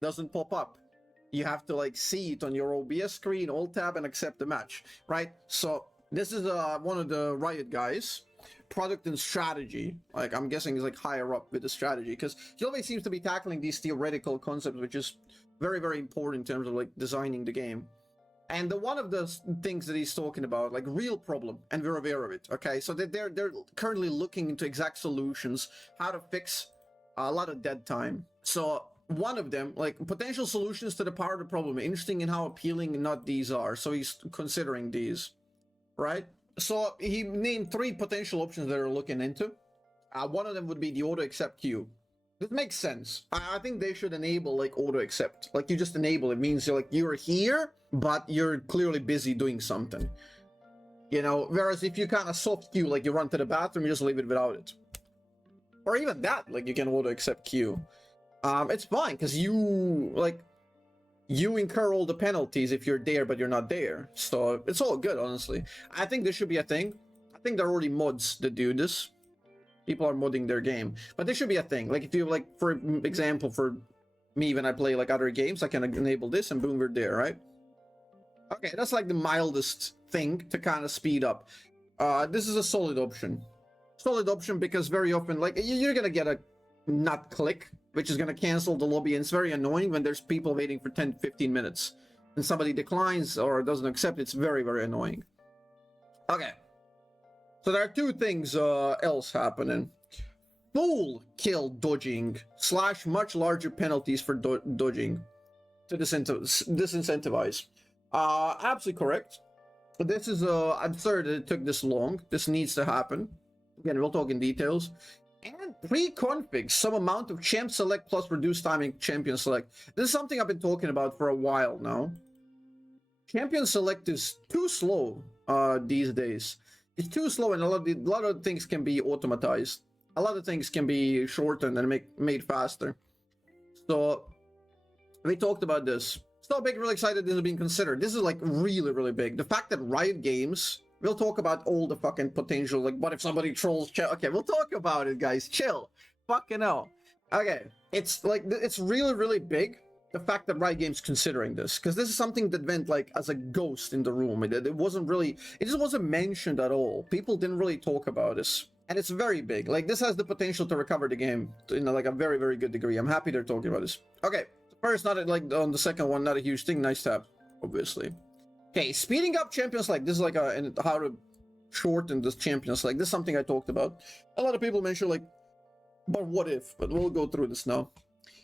doesn't pop up. You have to like see it on your OBS screen, alt tab, and accept the match, right? So this is one of the Riot guys, product and strategy. Like I'm guessing he's like higher up with the strategy, because he always seems to be tackling these theoretical concepts, which is very, very important in terms of like designing the game. And one of the things that he's talking about, like real problem, and we're aware of it, okay? So they're currently looking into exact solutions, how to fix a lot of dead time. So one of them, like potential solutions to the part of the problem, interesting in how appealing not these are. So he's considering these, right? So he named 3 potential options that are looking into. One of them would be the auto accept queue. This makes sense. I think they should enable like auto accept. Like you just enable it, means you're like you're here, but you're clearly busy doing something. You know, whereas if you kind of soft queue, like you run to the bathroom, you just leave it without it. Or even that, like you can auto accept queue. It's fine because you incur all the penalties if you're there but you're not there. So it's all good, honestly. I think this should be a thing. I think there are already mods that do this. People are modding their game, but this should be a thing. Like if you like, for example, for me when I play like other games, I can enable this and boom, we're there, right? Okay, that's like the mildest thing to kind of speed up. This is a solid option. Solid option because very often, like you're gonna get a not click, which is gonna cancel the lobby, and it's very annoying when there's people waiting for 10-15 minutes and somebody declines or doesn't accept. It's very, very annoying. Okay. So there are 2 things else happening. Full kill dodging / much larger penalties for dodging to disincentivize. Absolutely correct. This is absurd that it took this long. This needs to happen. Again, we'll talk in details. And pre-config some amount of champ select plus reduced timing champion select. This is something I've been talking about for a while now. Champion select is too slow these days. It's too slow, and a lot of things can be automatized. A lot of things can be shortened and made faster. So we talked about this. So big, really excited this is being considered. This is like really, really big. The fact that Riot Games, we'll talk about all the fucking potential. Like, what if somebody trolls? Okay, we'll talk about it, guys. Chill. Fucking hell. Okay, it's like it's really, really big. The fact that Riot Games considering this, because this is something that went like as a ghost in the room. It wasn't really, it just wasn't mentioned at all. People didn't really talk about this, and it's very big. Like this has the potential to recover the game in like a very, very good degree. I'm happy they're talking about this. Okay, first, not like on the second one, not a huge thing. Nice tab, obviously. Okay, speeding up champions, like this is like and how to shorten this champions. Like this is something I talked about. A lot of people mention like, but what if? But we'll go through this now.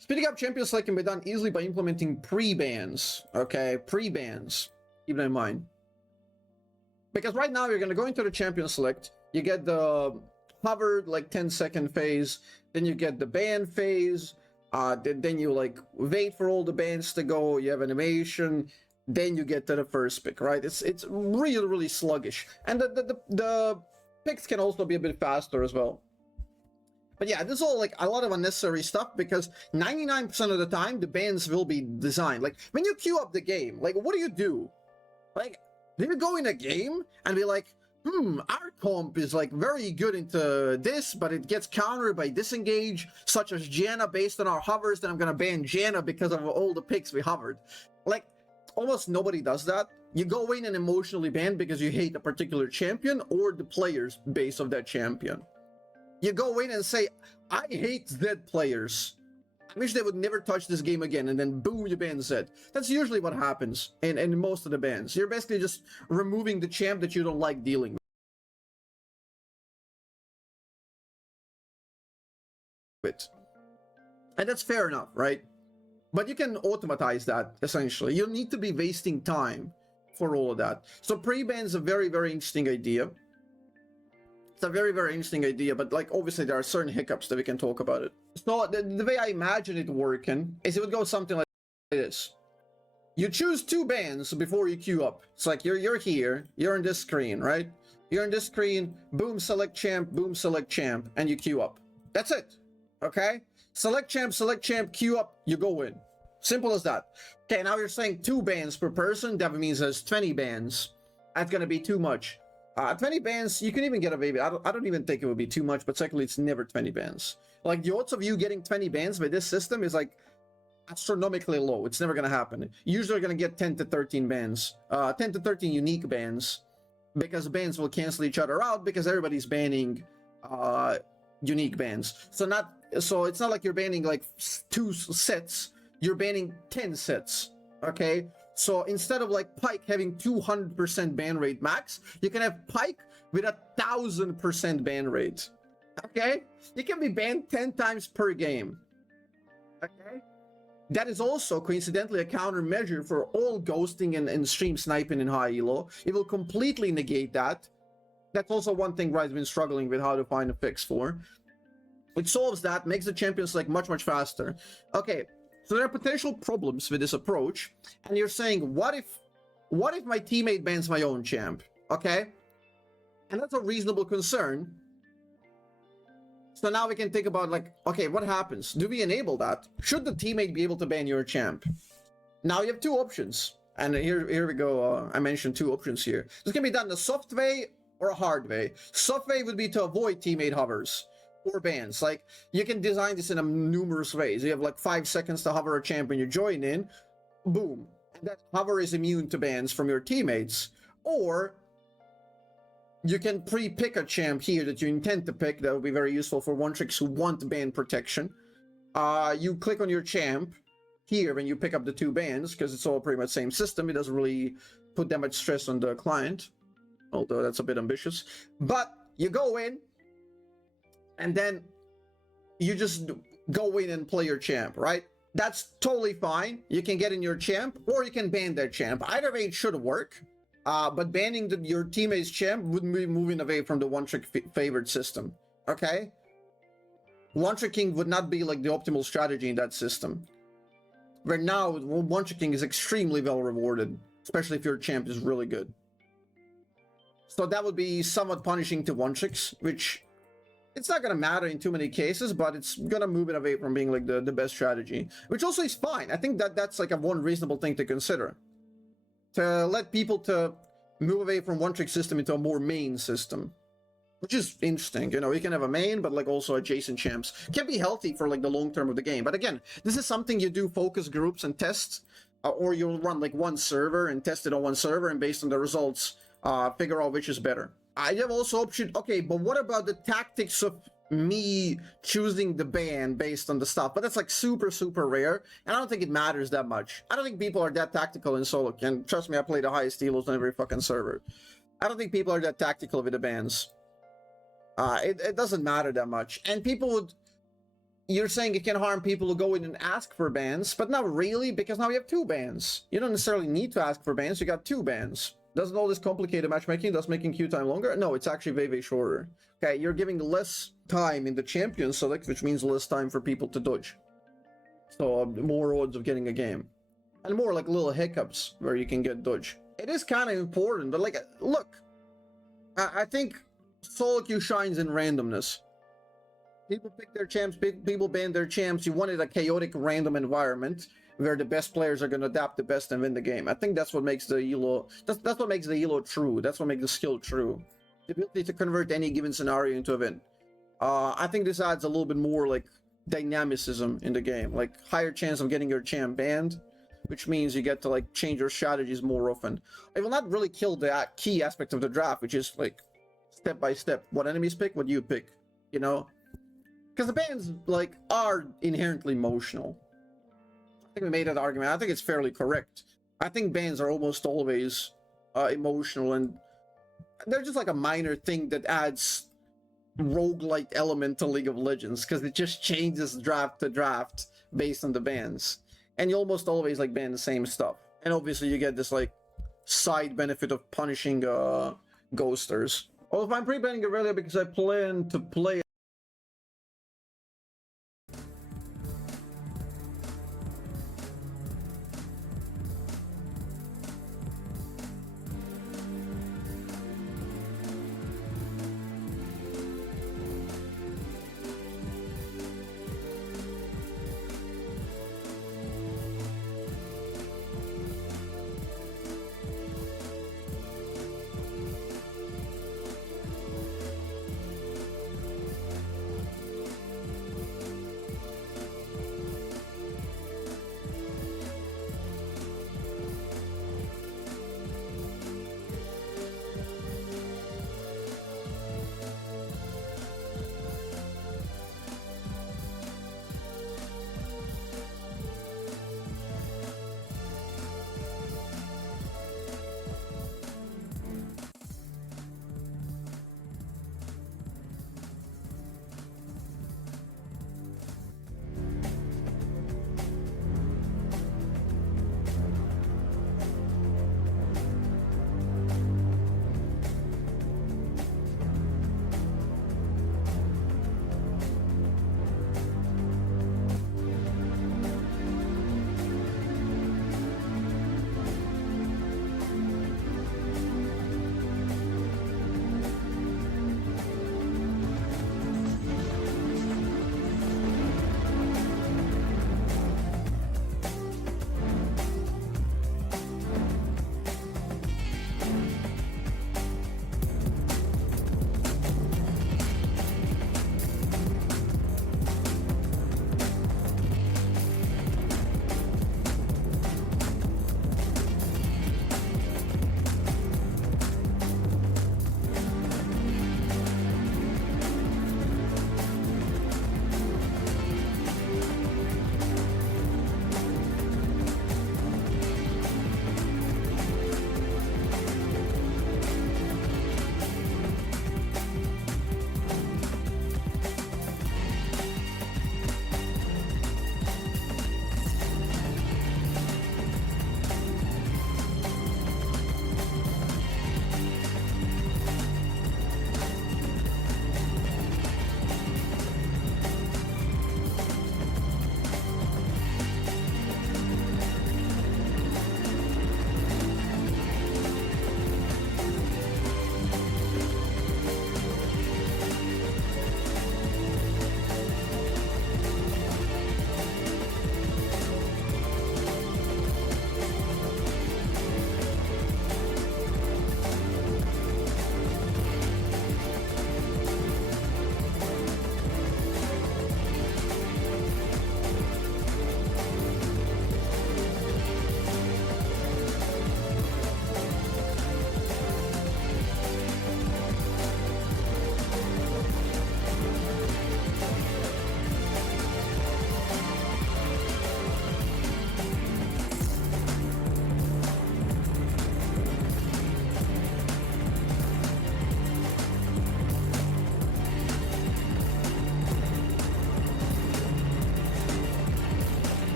Speeding up champion select can be done easily by implementing pre-bans. Okay, pre-bans. Keep that in mind. Because right now you're going to go into the champion select. You get the hovered like 10-second phase. Then you get the ban phase. Then you like wait for all the bans to go. You have animation. Then you get to the first pick, right? It's really, really sluggish. And the picks can also be a bit faster as well. But yeah, this is all like a lot of unnecessary stuff because 99% of the time the bans will be designed. Like when you queue up the game, like what do? Like, do you go in a game and be like, our comp is like very good into this, but it gets countered by disengage, such as Janna based on our hovers, then I'm gonna ban Janna because of all the picks we hovered. Like, almost nobody does that. You go in and emotionally ban because you hate a particular champion or the players base of that champion. You go in and say, I hate Zed players. I wish they would never touch this game again, and then boom, you ban Zed. That's usually what happens in most of the bans. You're basically just removing the champ that you don't like dealing with. And that's fair enough, right? But you can automatize that, essentially. You don't need to be wasting time for all of that. So pre-ban is a very, very interesting idea. It's a very, very interesting idea, but like obviously there are certain hiccups that we can talk about it. So the way I imagine it working is it would go something like this. You choose 2 bans before you queue up. It's like you're here, you're on this screen, right? You're on this screen, boom, select champ, and you queue up. That's it. Okay? Select champ, queue up, you go in. Simple as that. Okay, now you're saying 2 bans per person. That means there's 20 bans. That's gonna be too much. 20 bans, you can even get away with. I don't even think it would be too much, but secondly, it's never 20 bans. Like, the odds of you getting 20 bans with this system is like astronomically low. It's never going to happen. Usually you're going to get 10 to 13 bans, 10 to 13 unique bans, because bans will cancel each other out because everybody's banning unique bans. So it's not like you're banning like 2 sets, you're banning 10 sets. Okay, so instead of like Pike having 200% ban rate max, you can have Pike with 1,000% ban rate. Okay, you can be banned 10 times per game. Okay, that is also coincidentally a countermeasure for all ghosting and stream sniping in high elo. It will completely negate that. That's also one thing Riot's been struggling with how to find a fix for. It solves that, makes the champions like much faster. Okay, so there are potential problems with this approach, and you're saying, what if my teammate bans my own champ? Okay, and that's a reasonable concern. So now we can think about like, okay, what happens? Do we enable that? Should the teammate be able to ban your champ? Now you have 2 options, and here we go. I mentioned 2 options here. This can be done the soft way or a hard way. Soft way would be to avoid teammate hovers or bans. Like, you can design this in numerous ways. You have like 5 seconds to hover a champ when you join in, boom, and that hover is immune to bans from your teammates. Or you can pre-pick a champ here that you intend to pick. That would be very useful for one-tricks who want ban protection. You click on your champ here when you pick up the 2 bans, because it's all pretty much the same system. It doesn't really put that much stress on the client, although that's a bit ambitious. But you go in, and then you just go in and play your champ, right? That's totally fine. You can get in your champ, or you can ban their champ. Either way, it should work. But banning your teammate's champ would be moving away from the one-trick favored system, okay? One-tricking would not be like the optimal strategy in that system. Where now, one-tricking is extremely well rewarded, especially if your champ is really good. So that would be somewhat punishing to one-tricks, which it's not going to matter in too many cases, but it's going to move it away from being like the best strategy, which also is fine. I think that's like one reasonable thing to consider. To let people to move away from one-trick system into a more main system, which is interesting. You know, you can have a main, but like also adjacent champs. Can be healthy for like the long term of the game. But again, this is something you do focus groups and test, or you'll run like one server and test it on one server, and based on the results, figure out which is better. I have also option. Okay, but what about the tactics of me choosing the ban based on the stuff? But that's like super rare, and I don't think it matters that much. I don't think people are that tactical in solo. And trust me, I play the highest elos on every fucking server. I don't think people are that tactical with the bans. It doesn't matter that much. And people would... You're saying it can harm people who go in and ask for bans, but not really, because now you have 2 bans. You don't necessarily need to ask for bans, you got 2 bans. Doesn't all this complicate the matchmaking? Does making queue time longer? No, it's actually way shorter. Okay, you're giving less time in the champion select, which means less time for people to dodge. So more odds of getting a game. And more like little hiccups where you can get dodge. It is kind of important, but like, look, I think solo queue shines in randomness. People pick their champs, people ban their champs. You wanted a chaotic random environment where the best players are going to adapt the best and win the game. I think that's what makes the elo, that's what makes the elo true. That's what makes the skill true. The ability to convert any given scenario into a win. I think this adds a little bit more like dynamicism in the game, like higher chance of getting your champ banned, which means you get to like change your strategies more often. It will not really kill the key aspect of the draft, which is like step by step. What enemies pick, what you pick, you know? Because the bans like are inherently emotional. I think we made that argument. I think it's fairly correct. I think bans are almost always emotional, and they're just like a minor thing that adds roguelike element to League of Legends, because it just changes draft to draft based on the bans. And you almost always like ban the same stuff. And obviously you get this like side benefit of punishing ghosters. Well, if I'm pre-banning Aurelia because I plan to play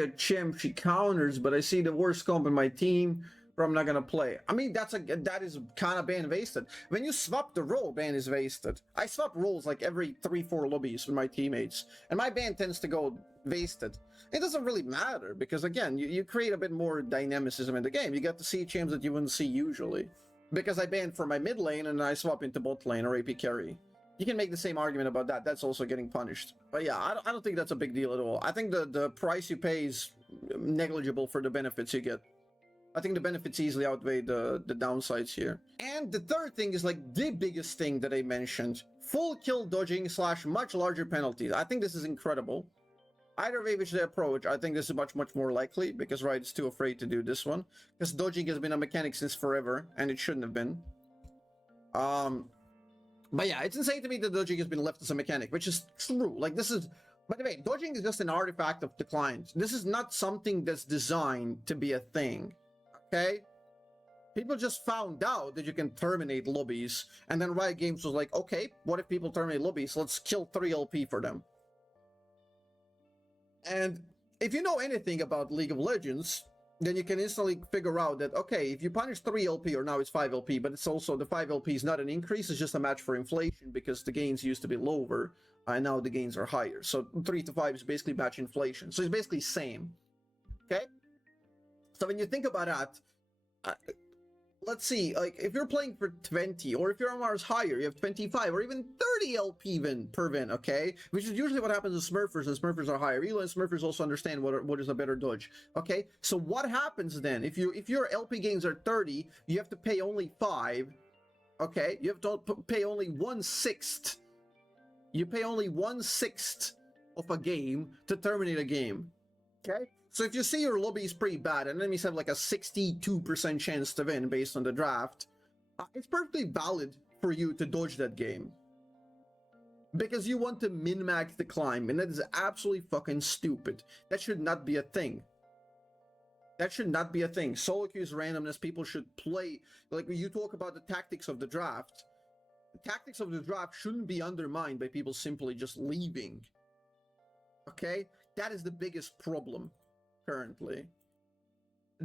a chimp, she counters, but I see the worst comp in my team, but I'm not gonna play. I mean, that is kind of ban wasted. When you swap the role, ban is wasted. I swap roles like every 3-4 lobbies with my teammates, and my ban tends to go wasted. It doesn't really matter, because again, you create a bit more dynamicism in the game. You get to see champs that you wouldn't see usually. Because I banned for my mid lane and I swap into bot lane or AP carry. You can make the same argument about that. That's also getting punished. But yeah, I don't think that's a big deal at all. I think the price you pay is negligible for the benefits you get. I think the benefits easily outweigh the downsides here. And the third thing is like the biggest thing that I mentioned. Full kill dodging / much larger penalties. I think this is incredible. Either way which they approach, I think this is much more likely, because Riot is too afraid to do this one. Because dodging has been a mechanic since forever, and it shouldn't have been. But yeah, it's insane to me that dodging has been left as a mechanic, which is true. Like, this is... By the way, dodging is just an artifact of the client. This is not something that's designed to be a thing. Okay? People just found out that you can terminate lobbies, and then Riot Games was like, okay, what if people terminate lobbies? Let's kill 3 LP for them. And if you know anything about League of Legends, then you can instantly figure out that, okay, if you punish 3 LP, or now it's 5 LP, but it's also, the 5 LP is not an increase, it's just a match for inflation, because the gains used to be lower, and now the gains are higher. So 3 to 5 is basically match inflation. So it's basically same. Okay? So when you think about that, let's see, like, if you're playing for 20, or if your MR is higher, you have 25, or even 30 LP per win, okay? Which is usually what happens to Smurfers, and Smurfers are higher. Elo and Smurfers also understand what is a better dodge, okay? So what happens then? If your LP gains are 30, you have to pay only 5, okay? You have to pay only 1/6. You pay only 1/6 of a game to terminate a game, okay? So if you see your lobby is pretty bad, and enemies have like a 62% chance to win based on the draft, it's perfectly valid for you to dodge that game. Because you want to min-max the climb, and that is absolutely fucking stupid. That should not be a thing. That should not be a thing. Solo queue is randomness. People should play, like when you talk about the tactics of the draft, the tactics of the draft shouldn't be undermined by people simply just leaving. Okay? That is the biggest problem. Currently,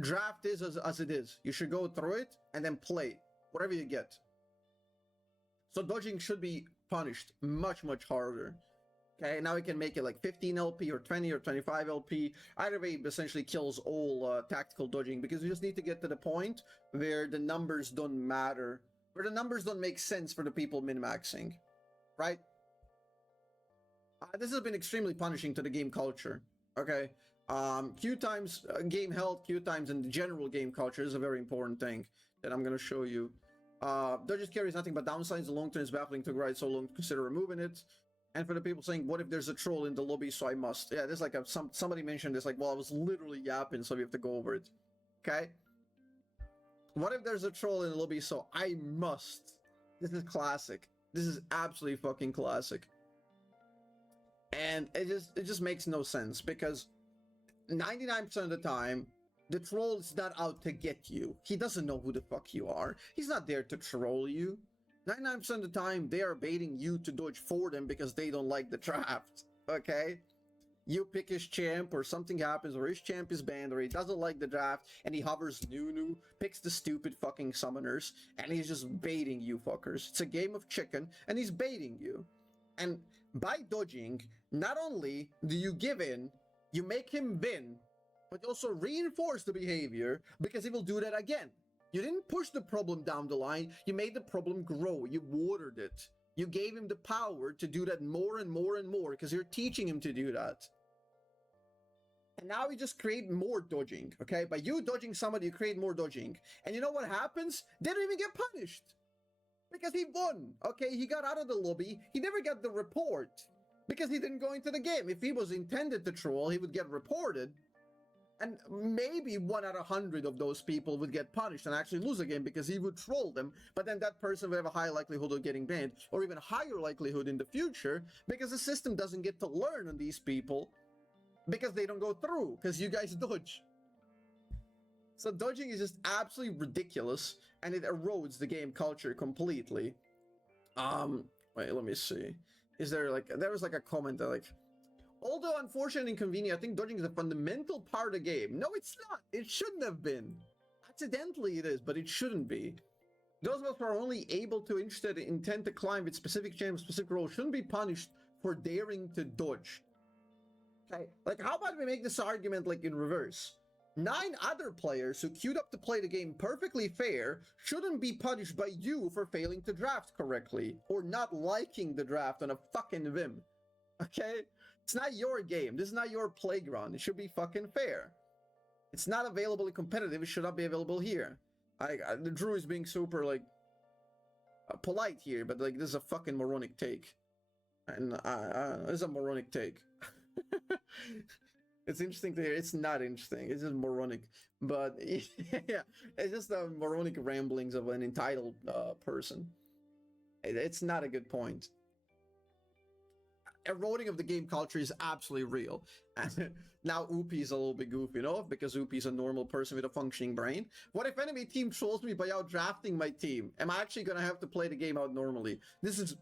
draft is as it is. You should go through it and then play whatever you get. So dodging should be punished much harder. Okay, now we can make it like 15 LP or 20 or 25 LP. Either way essentially kills all tactical dodging, because you just need to get to the point where the numbers don't matter, where the numbers don't make sense for the people min-maxing, right? This has been extremely punishing to the game culture. Okay. Queue times, game health, queue times, and the general game culture is a very important thing that I'm going to show you. Dodges carry is nothing but downsides. The long term is baffling to Riot, so long to consider removing it. And for the people saying, what if there's a troll in the lobby, so I must? Yeah, there's like somebody mentioned this, like, well, I was literally yapping, so we have to go over it. Okay? What if there's a troll in the lobby, so I must? This is classic. This is absolutely fucking classic. And it just makes no sense, because 99% of the time, the troll is not out to get you. He doesn't know who the fuck you are. He's not there to troll you. 99% of the time, they are baiting you to dodge for them because they don't like the draft. Okay? You pick his champ, or something happens, or his champ is banned, or he doesn't like the draft, and he hovers Nunu, picks the stupid fucking summoners, and he's just baiting you fuckers. It's a game of chicken, and he's baiting you. And by dodging, not only do you give in, you make him win, but you also reinforce the behavior, because he will do that again. You didn't push the problem down the line, you made the problem grow, you watered it. You gave him the power to do that more and more and more, because you're teaching him to do that. And now we just create more dodging, okay? By you dodging somebody, you create more dodging. And you know what happens? They don't even get punished. Because he won, okay? He got out of the lobby, he never got the report. Because he didn't go into the game. If he was intended to troll, he would get reported. And maybe 1 out of 100 of those people would get punished and actually lose a game because he would troll them. But then that person would have a high likelihood of getting banned, or even higher likelihood in the future, because the system doesn't get to learn on these people because they don't go through, because you guys dodge. So dodging is just absolutely ridiculous, and it erodes the game culture completely. Wait, let me see. Is there like, there was like a comment that like, Although unfortunate and inconvenient, I think dodging is a fundamental part of the game. No, it's not. It shouldn't have been. Accidentally it is, but it shouldn't be. Those of us who are only able to instead intend to climb with specific champ, specific role shouldn't be punished for daring to dodge. Okay, like how about we make this argument like in reverse? 9 other players who queued up to play the game perfectly fair shouldn't be punished by you for failing to draft correctly or not liking the draft on a fucking whim. Okay? It's not your game. This is not your playground. It should be fucking fair. It's not available in competitive. It should not be available here. The Drew is being super like polite here, but like this is a fucking moronic take. And this is a moronic take. It's interesting to hear. It's not interesting. It's just moronic. But yeah, it's just the moronic ramblings of an entitled person. It's not a good point. Eroding of the game culture is absolutely real. And now Upi is a little bit goofy, you know, because Upi is a normal person with a functioning brain. What if enemy team trolls me by out drafting my team? Am I actually going to have to play the game out normally? This is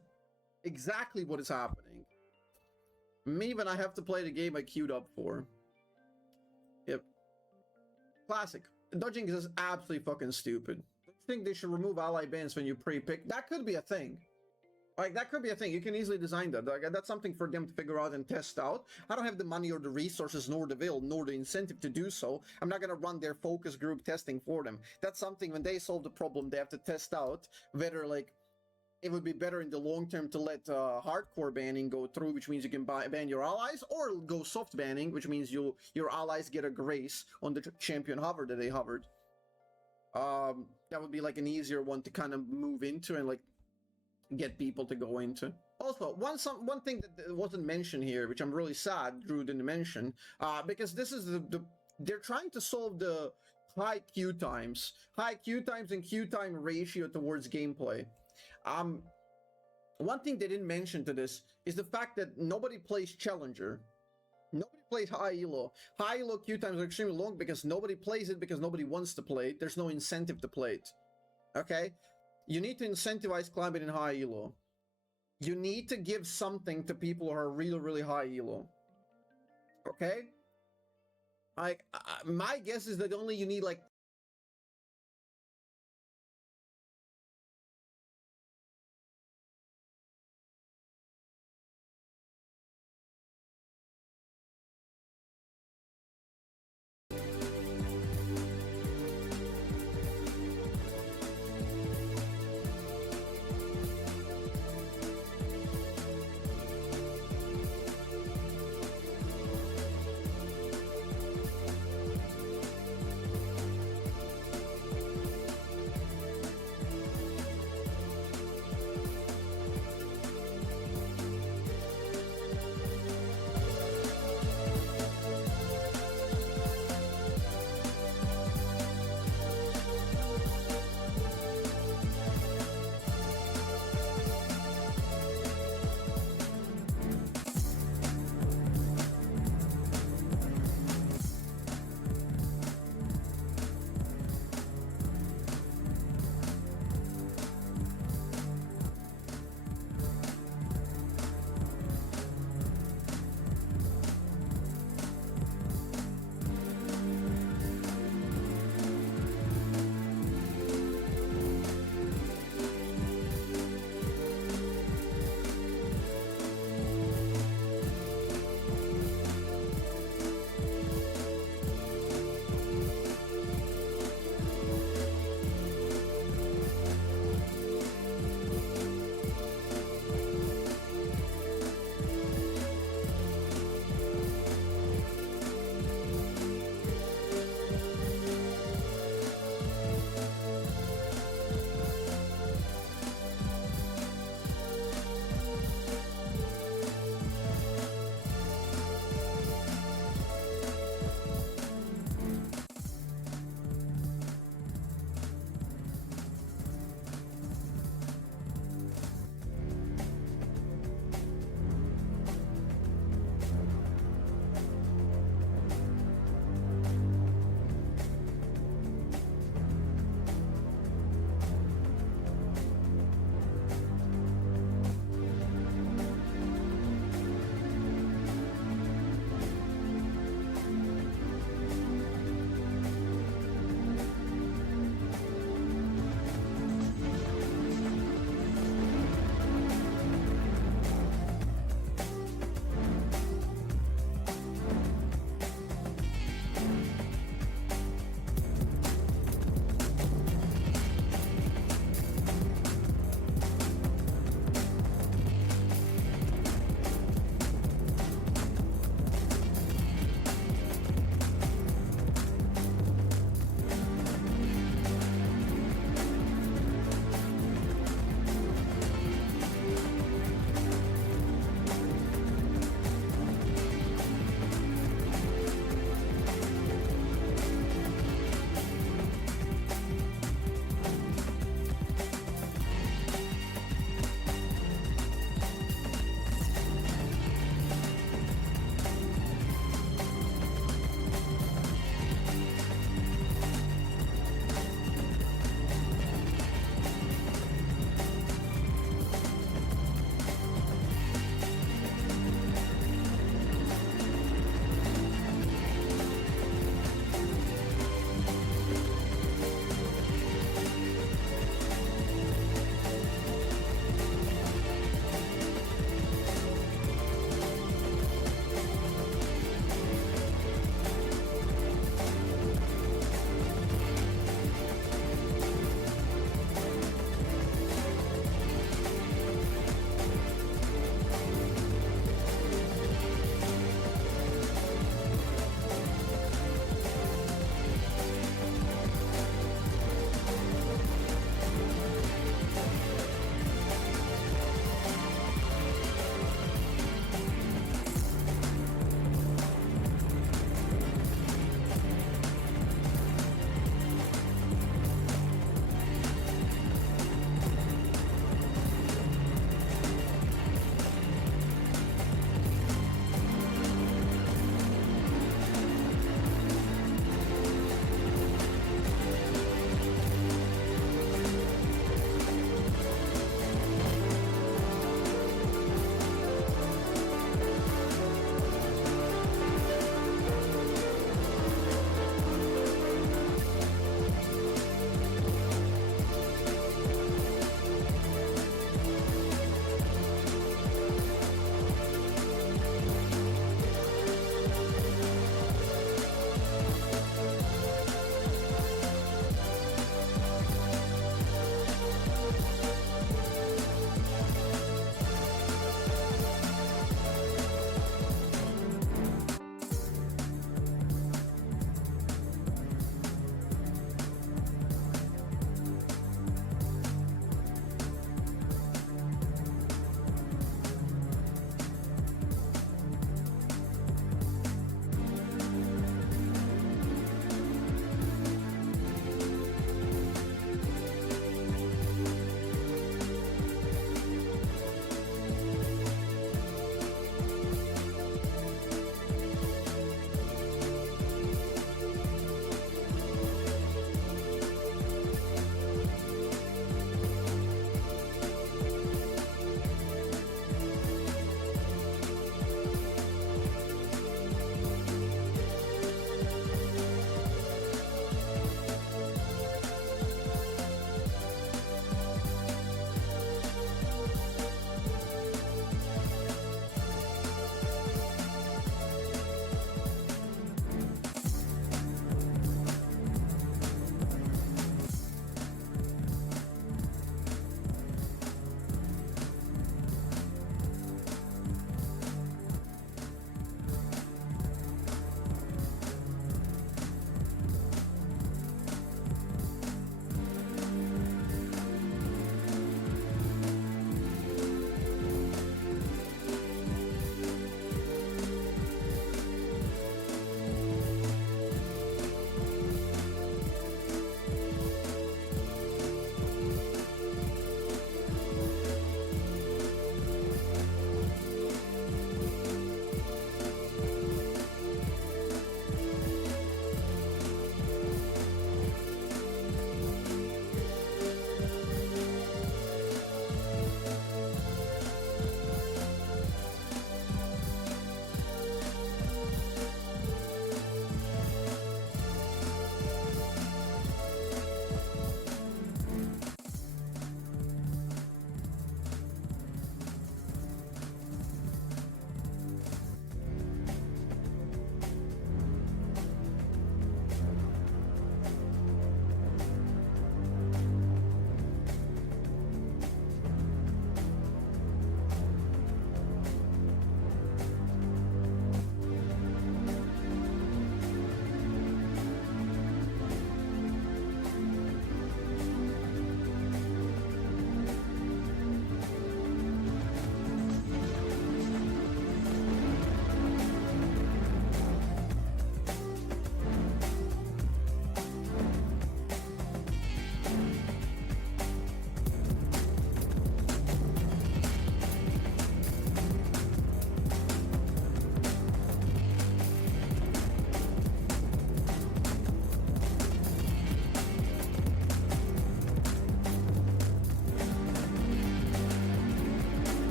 exactly what is happening. Me when I have to play the game I queued up for. Yep. Classic. Dodging is absolutely fucking stupid. I think they should remove ally bans when you pre-pick. That could be a thing. Like, that could be a thing. You can easily design that. Like, that's something for them to figure out and test out. I don't have the money or the resources, nor the will, nor the incentive to do so. I'm not going to run their focus group testing for them. That's something, when they solve the problem, they have to test out whether, like, it would be better in the long term to let hardcore banning go through, which means you can ban your allies, or go soft banning, which means your allies get a grace on the champion hover that they hovered. That would be like an easier one to kind of move into and like get people to go into. Also, one thing that wasn't mentioned here, which I'm really sad Drew didn't mention, because this is they're trying to solve the high queue times and queue time ratio towards gameplay. One thing they didn't mention to this is the fact that nobody plays Challenger. Nobody plays high elo. High elo queue times are extremely long because nobody plays it, because nobody wants to play it. There's no incentive to play it. Okay? You need to incentivize climbing in high elo. You need to give something to people who are really, really high elo. Okay? Like, my guess is that only you need like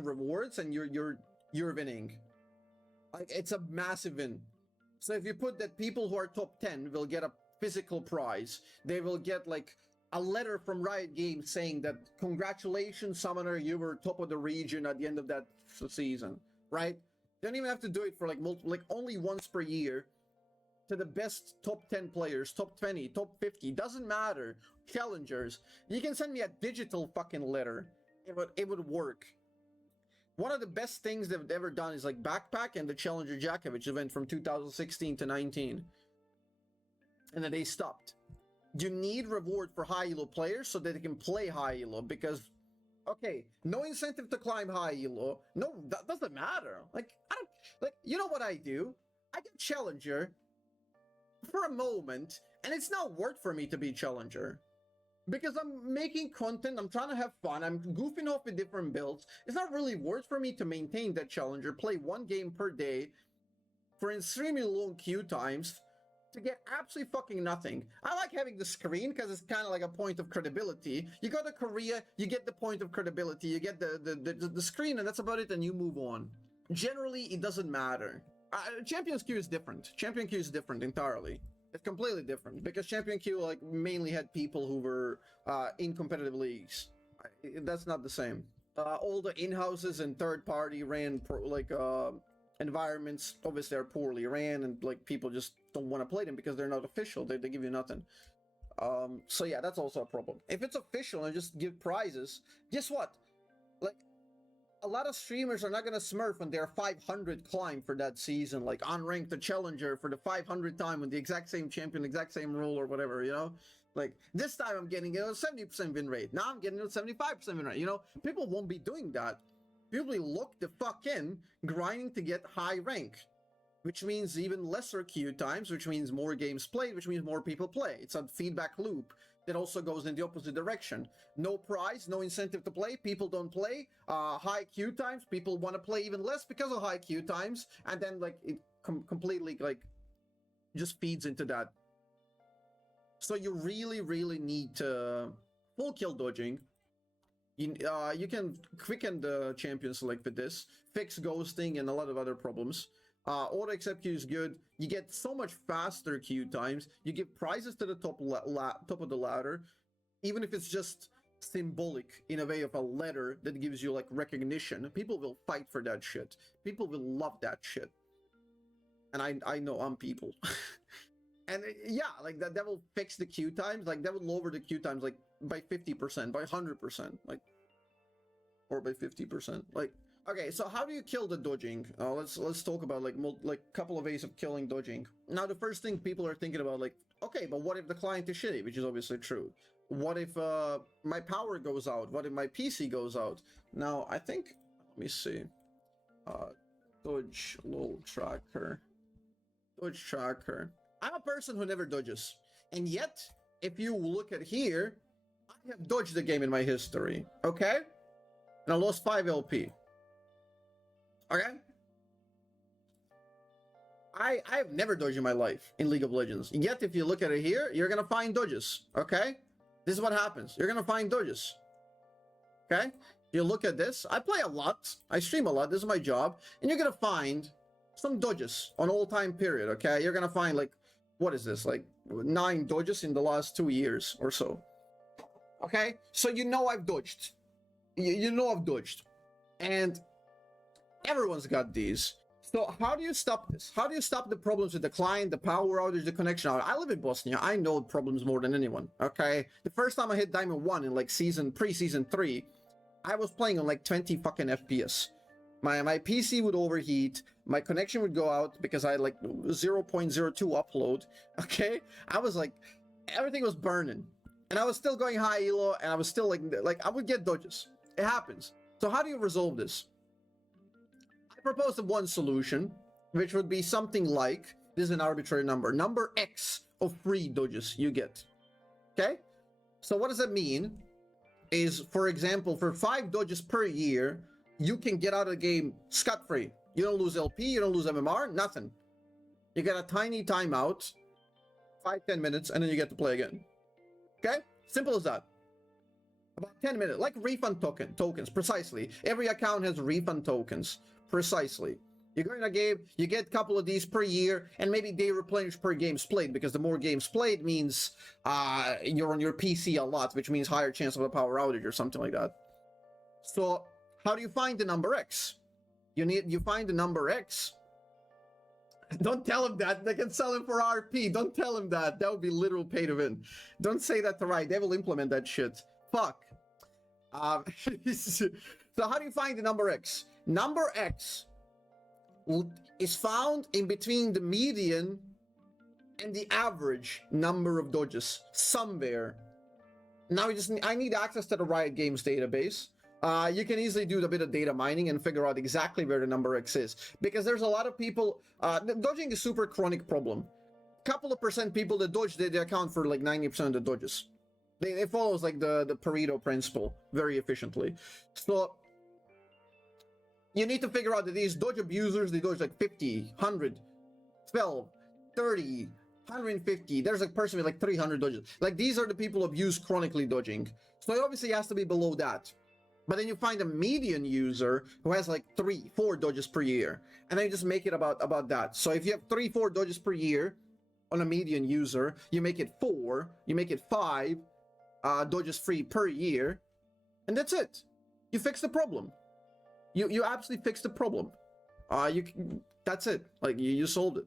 10 rewards and you're winning. Like, it's a massive win. So if you put that people who are top 10 will get a physical prize, they will get like a letter from Riot Games saying that congratulations, Summoner, you were top of the region at the end of that season, right? You don't even have to do it for like multiple, like only once per year, to the best top 10 players, top 20, top 50, doesn't matter. Challengers, you can send me a digital fucking letter. It would work. One of the best things they've ever done is like Backpack and the Challenger Jakovic event from 2016 to 19. And then they stopped. You need reward for high elo players so that they can play high elo, because okay, no incentive to climb high elo. No, that doesn't matter. Like, I don't, like, you know what I do? I get Challenger for a moment, and it's not worth for me to be Challenger. Because I'm making content, I'm trying to have fun, I'm goofing off with different builds. It's not really worth for me to maintain that Challenger, play one game per day for extremely long queue times to get absolutely fucking nothing. I like having the screen because it's kind of like a point of credibility. You go to Korea, you get the point of credibility, you get the screen, and that's about it, and you move on. Generally, it doesn't matter. Champions Queue is different. Champion Queue is different entirely. It's completely different because Champion Queue like mainly had people who were in competitive leagues. That's not the same. All the in-houses and third-party ran environments obviously are poorly ran, and like people just don't want to play them because they're not official. They give you nothing. So yeah, that's also a problem. If it's official and just give prizes, guess what? Like, a lot of streamers are not gonna smurf when they're 500 climb for that season, like unranked the Challenger for the 500th time with the exact same champion, exact same role or whatever, you know? Like, this time I'm getting a 70% win rate. Now I'm getting a 75% win rate, you know? People won't be doing that. People will look the fuck in, grinding to get high rank, which means even lesser queue times, which means more games played, which means more people play. It's a feedback loop that also goes in the opposite direction. No prize, no incentive to play, people don't play. High queue times, people want to play even less because of high queue times, and then like it completely like just feeds into that. So you really need to full kill dodging. You can quicken the champion select with this, fix ghosting and a lot of other problems. Auto accept queue is good. You get so much faster queue times. You give prizes to the top of the ladder, even if it's just symbolic in a way of a letter that gives you like recognition. People will fight for that shit. People will love that shit. And I know I'm people. And yeah, like that will fix the queue times. Like that will lower the queue times like by 50%, by 100%, like, or by 50%. Like, okay, so how do you kill the dodging? Let's talk about like couple of ways of killing dodging. Now, the first thing people are thinking about, like, okay, but what if the client is shitty, which is obviously true. What if my power goes out? What if my PC goes out? Now, I think, let me see. Dodge lol tracker. Dodge tracker. I'm a person who never dodges. And yet, if you look at here, I have dodged the game in my history, okay? And I lost 5 LP. Okay? I have never dodged in my life in League of Legends. Yet, if you look at it here, you're gonna find dodges, okay? This is what happens. You're gonna find dodges. Okay? You look at this. I play a lot. I stream a lot. This is my job. And you're gonna find some dodges on all-time period, okay? You're gonna find, like, what is this? Like, 9 dodges in the last 2 years or so. Okay? So you know I've dodged. You know I've dodged. And everyone's got these. So how do you stop this? How do you stop the problems with the client, the power outage, the connection outage? I live in Bosnia. I know problems more than anyone, okay? The first time I hit Diamond 1 in like pre-season 3, I was playing on like 20 fucking FPS. My PC would overheat, my connection would go out because I had like 0.02 upload, okay? I was like, everything was burning. And I was still going high elo, and I was still like I would get dodges. It happens. So how do you resolve this? I proposed one solution, which would be something like, this is an arbitrary number, number X of free dodges you get, okay? So what does that mean? Is, for example, for 5 dodges per year, you can get out of the game scot-free. You don't lose LP, you don't lose MMR, nothing. You get a tiny timeout, 5-10 minutes, and then you get to play again. Okay? Simple as that. About 10 minutes, like refund tokens, precisely. Every account has refund tokens, precisely. You go in a game, you get a couple of these per year, and maybe they replenish per games played, because the more games played means you're on your PC a lot, which means higher chance of a power outage or something like that. So how do you find the number X? You find the number X. Don't tell him that. They can sell him for RP. Don't tell him that. That would be literal pay to win. Don't say that to Riot. They will implement that shit. Fuck. So how do you find the number X? Number X is found in between the median and the average number of dodges somewhere. Now I need access to the Riot Games database. You can easily do a bit of data mining and figure out exactly where the number X is, because there's a lot of people. Dodging is super chronic problem. Couple of percent people that dodge, they account for like 90% of the dodges. It follows like the Pareto principle very efficiently. So you need to figure out that these dodge abusers, they dodge like 50, 100, 12, 30, 150. There's a person with like 300 dodges. Like, these are the people who abuse chronically dodging. So it obviously has to be below that. But then you find a median user who has like 3, 4 dodges per year, and then you just make it about that. So if you have 3, 4 dodges per year on a median user, you make it 4, you make it 5 dodges free per year, and that's it. You fix the problem. You absolutely fix the problem. That's it. Like, you solved it.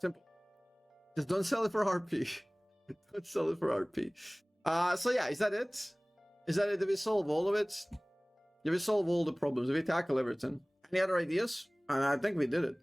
Simple. Just don't sell it for RP. Don't sell it for RP. So yeah, is that it? Is that it? Did we solve all of it? Did we solve all the problems? Did we tackle everything? Any other ideas? I think we did it.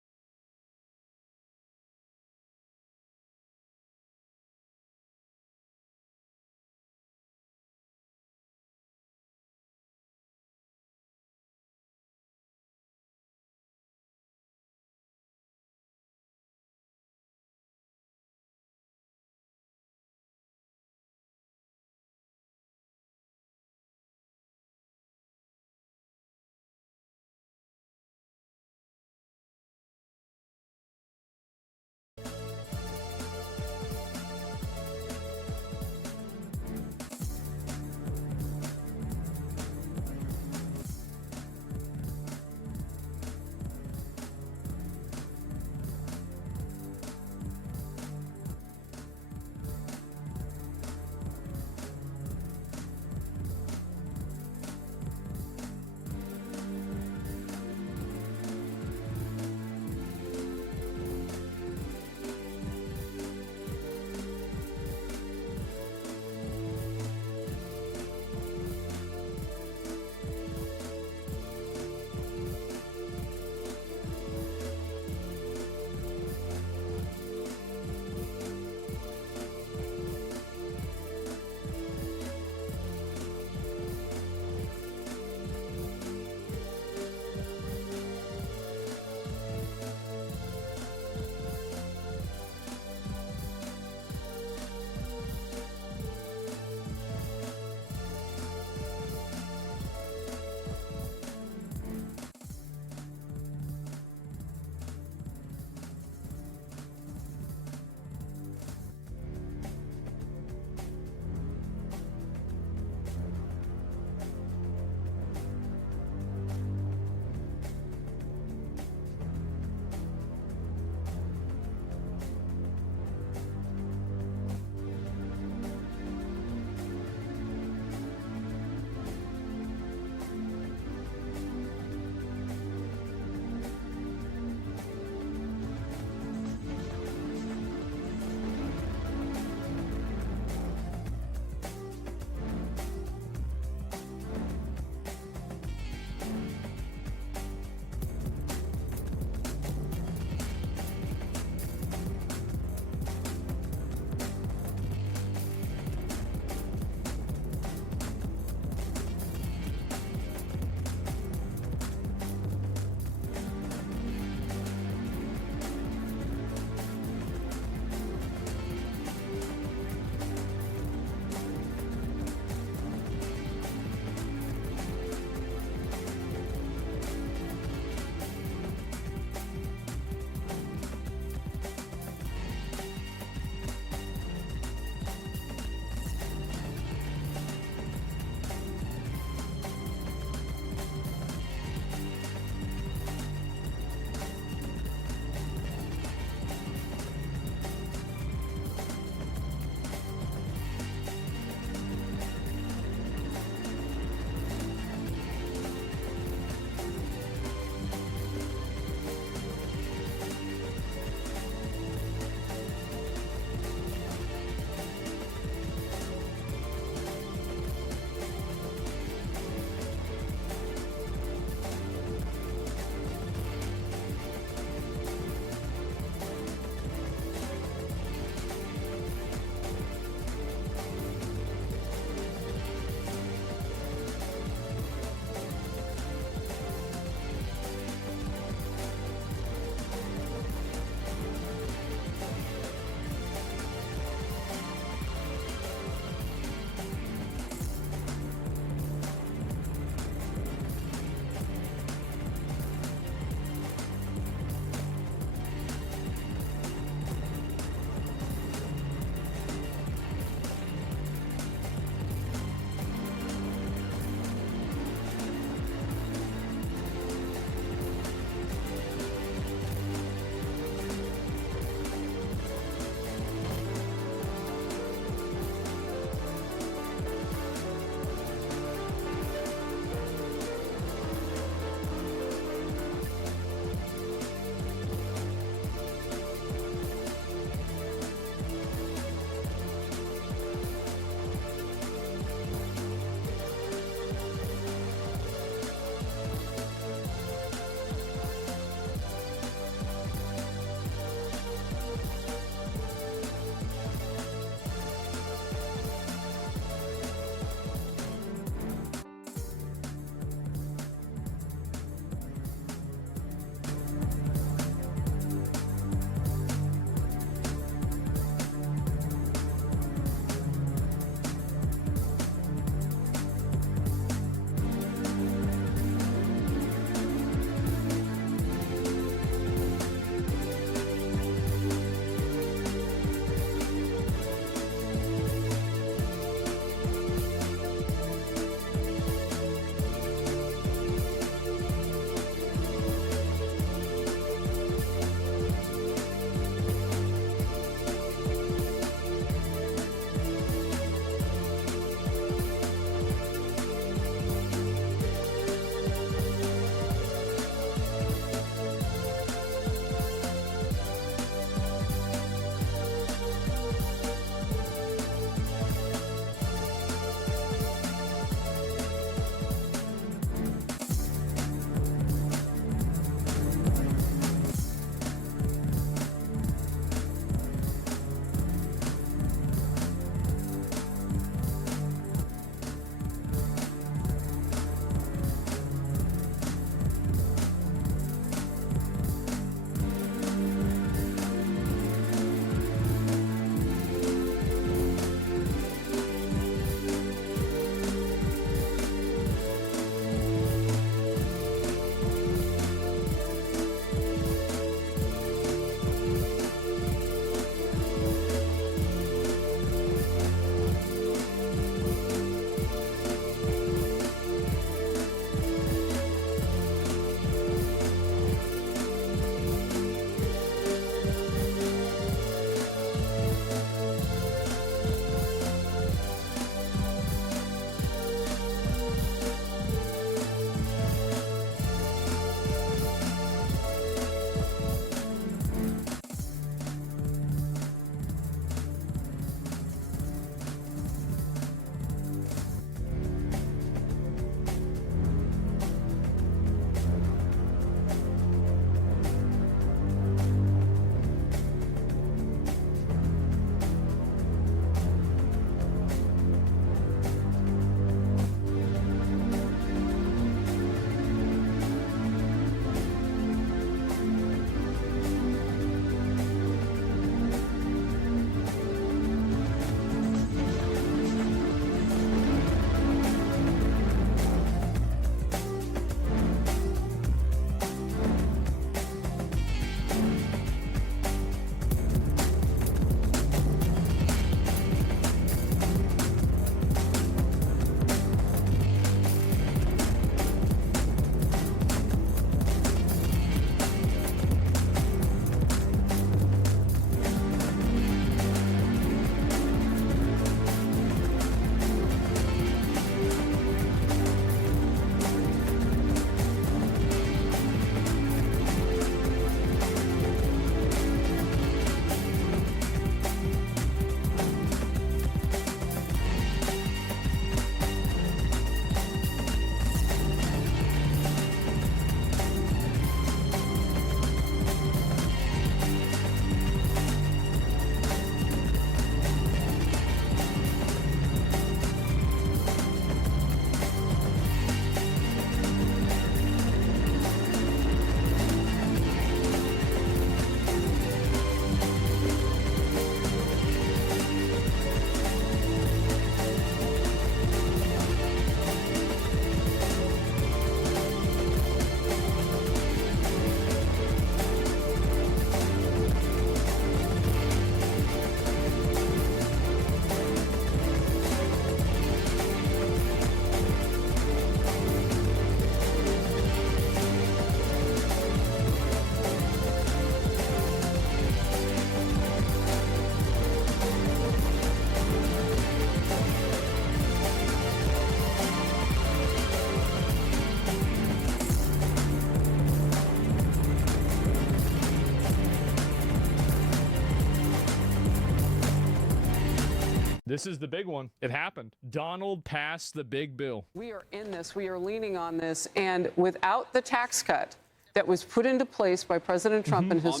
This is the big one. It happened. Donald passed the big bill. We are in this. We are leaning on this. And without the tax cut that was put into place by President Trump in his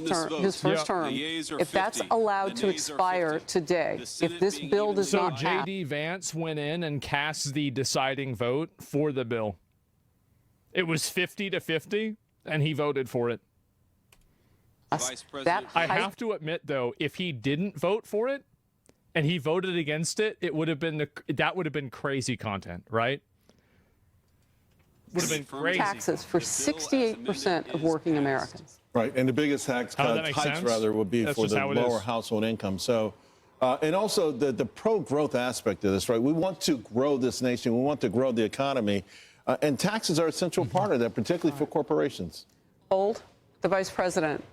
first term, if that's allowed to expire today, if this bill does not pass. So J.D. Vance went in and cast the deciding vote for the bill. It was 50-50, and he voted for it. Vice President. I have to admit, though, if he didn't vote for it and he voted against it, that would have been crazy content, right? Would have been crazy. Taxes for 68% of working Americans. Right, and the biggest tax hikes would be for the lower household income. So, and also the pro-growth aspect of this, right? We want to grow this nation. We want to grow the economy, and taxes are a central part of that, particularly for corporations. Hold the vice president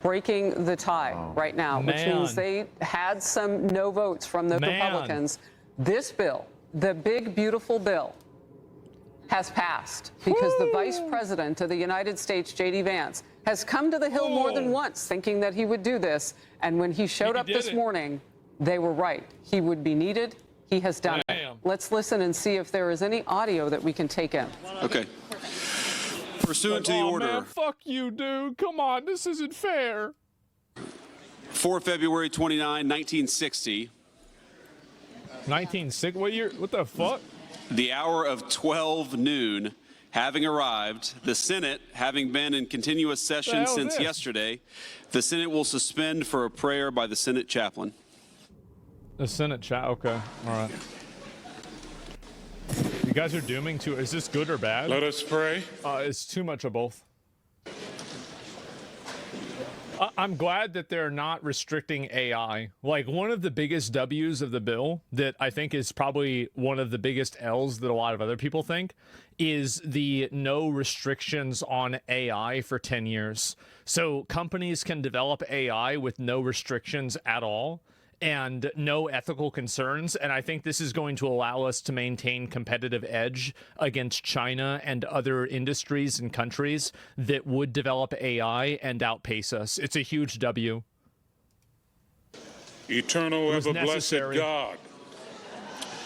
breaking the tie right now, which means they had some no votes from the Republicans. This bill, the big, beautiful bill, has passed because the Vice President of the United States, J.D. Vance, has come to the Hill more than once thinking that he would do this. And when he showed up this morning, they were right. He would be needed. He has done it. Let's listen and see if there is any audio that we can take in. Okay. Pursuant to the order. Man, fuck you, dude. Come on. This isn't fair. For February 29, 1960. 1960? What year? What the fuck? The hour of 12 noon having arrived, the Senate having been in continuous session since yesterday, the Senate will suspend for a prayer by the Senate chaplain. The Senate okay. All right. You guys are dooming to, is this good or bad? Let us pray. It's too much of both. I'm glad that they're not restricting AI. Like, one of the biggest W's of the bill that I think is probably one of the biggest L's that a lot of other people think is the no restrictions on AI for 10 years. So companies can develop AI with no restrictions at all and no ethical concerns. And I think this is going to allow us to maintain competitive edge against China and other industries and countries that would develop AI and outpace us. It's a huge W. Eternal, ever-blessed God.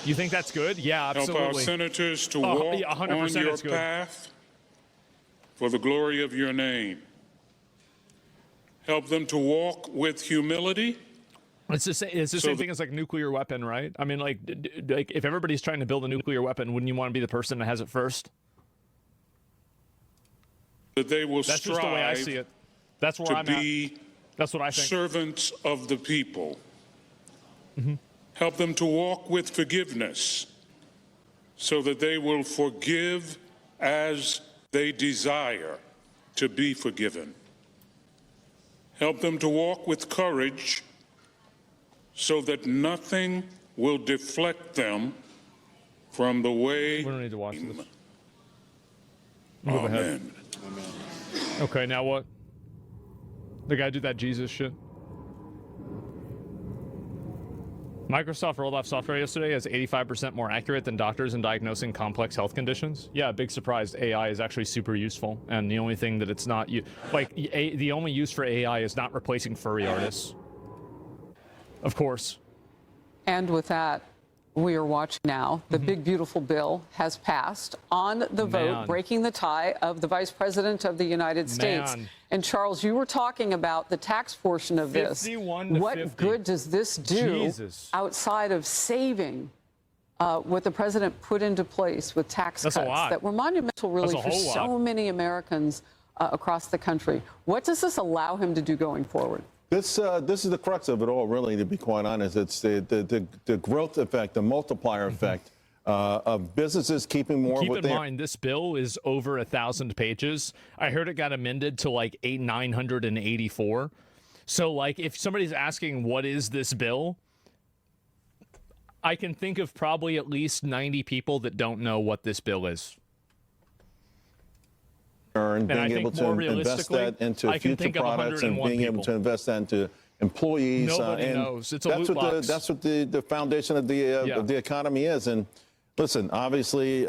You think that's good? Yeah, absolutely. Help our senators to walk on your path for the glory of your name. Help them to walk with humility. It's the same thing as like nuclear weapon, right? I mean, like if everybody's trying to build a nuclear weapon, wouldn't you want to be the person that has it first? That they will That's just the way I see it. That's where I'm at. That's what I think. Servants of the people. Help them to walk with forgiveness so that they will forgive as they desire to be forgiven. Help them to walk with courage so that nothing will deflect them from the way. We don't need to watch this. Amen. Okay, now what? The guy did that Jesus shit. Microsoft rolled off software yesterday as 85% more accurate than doctors in diagnosing complex health conditions. Yeah, big surprise. AI is actually super useful, and the only thing that it's not, the only use for AI is not replacing furry artists. Of course. And with that, we are watching now. The big, beautiful bill has passed on the vote, breaking the tie of the Vice President of the United States. And Charles, you were talking about the tax portion of this. 51 to what 50. good does this do outside of saving what the president put into place with tax cuts that were monumental, really, for so many Americans across the country? What does this allow him to do going forward? This is the crux of it all, really, to be quite honest. It's the growth effect, the multiplier effect of businesses keeping more. Keep in mind, this bill is over 1,000 pages. I heard it got amended to like 984. So, like, if somebody's asking what is this bill, I can think of probably at least 90 people that don't know what this bill is. And being able to invest that into future products and being able to invest that into employees. Nobody knows. It's a loot box. That's what the foundation of the economy is. And Listen, obviously,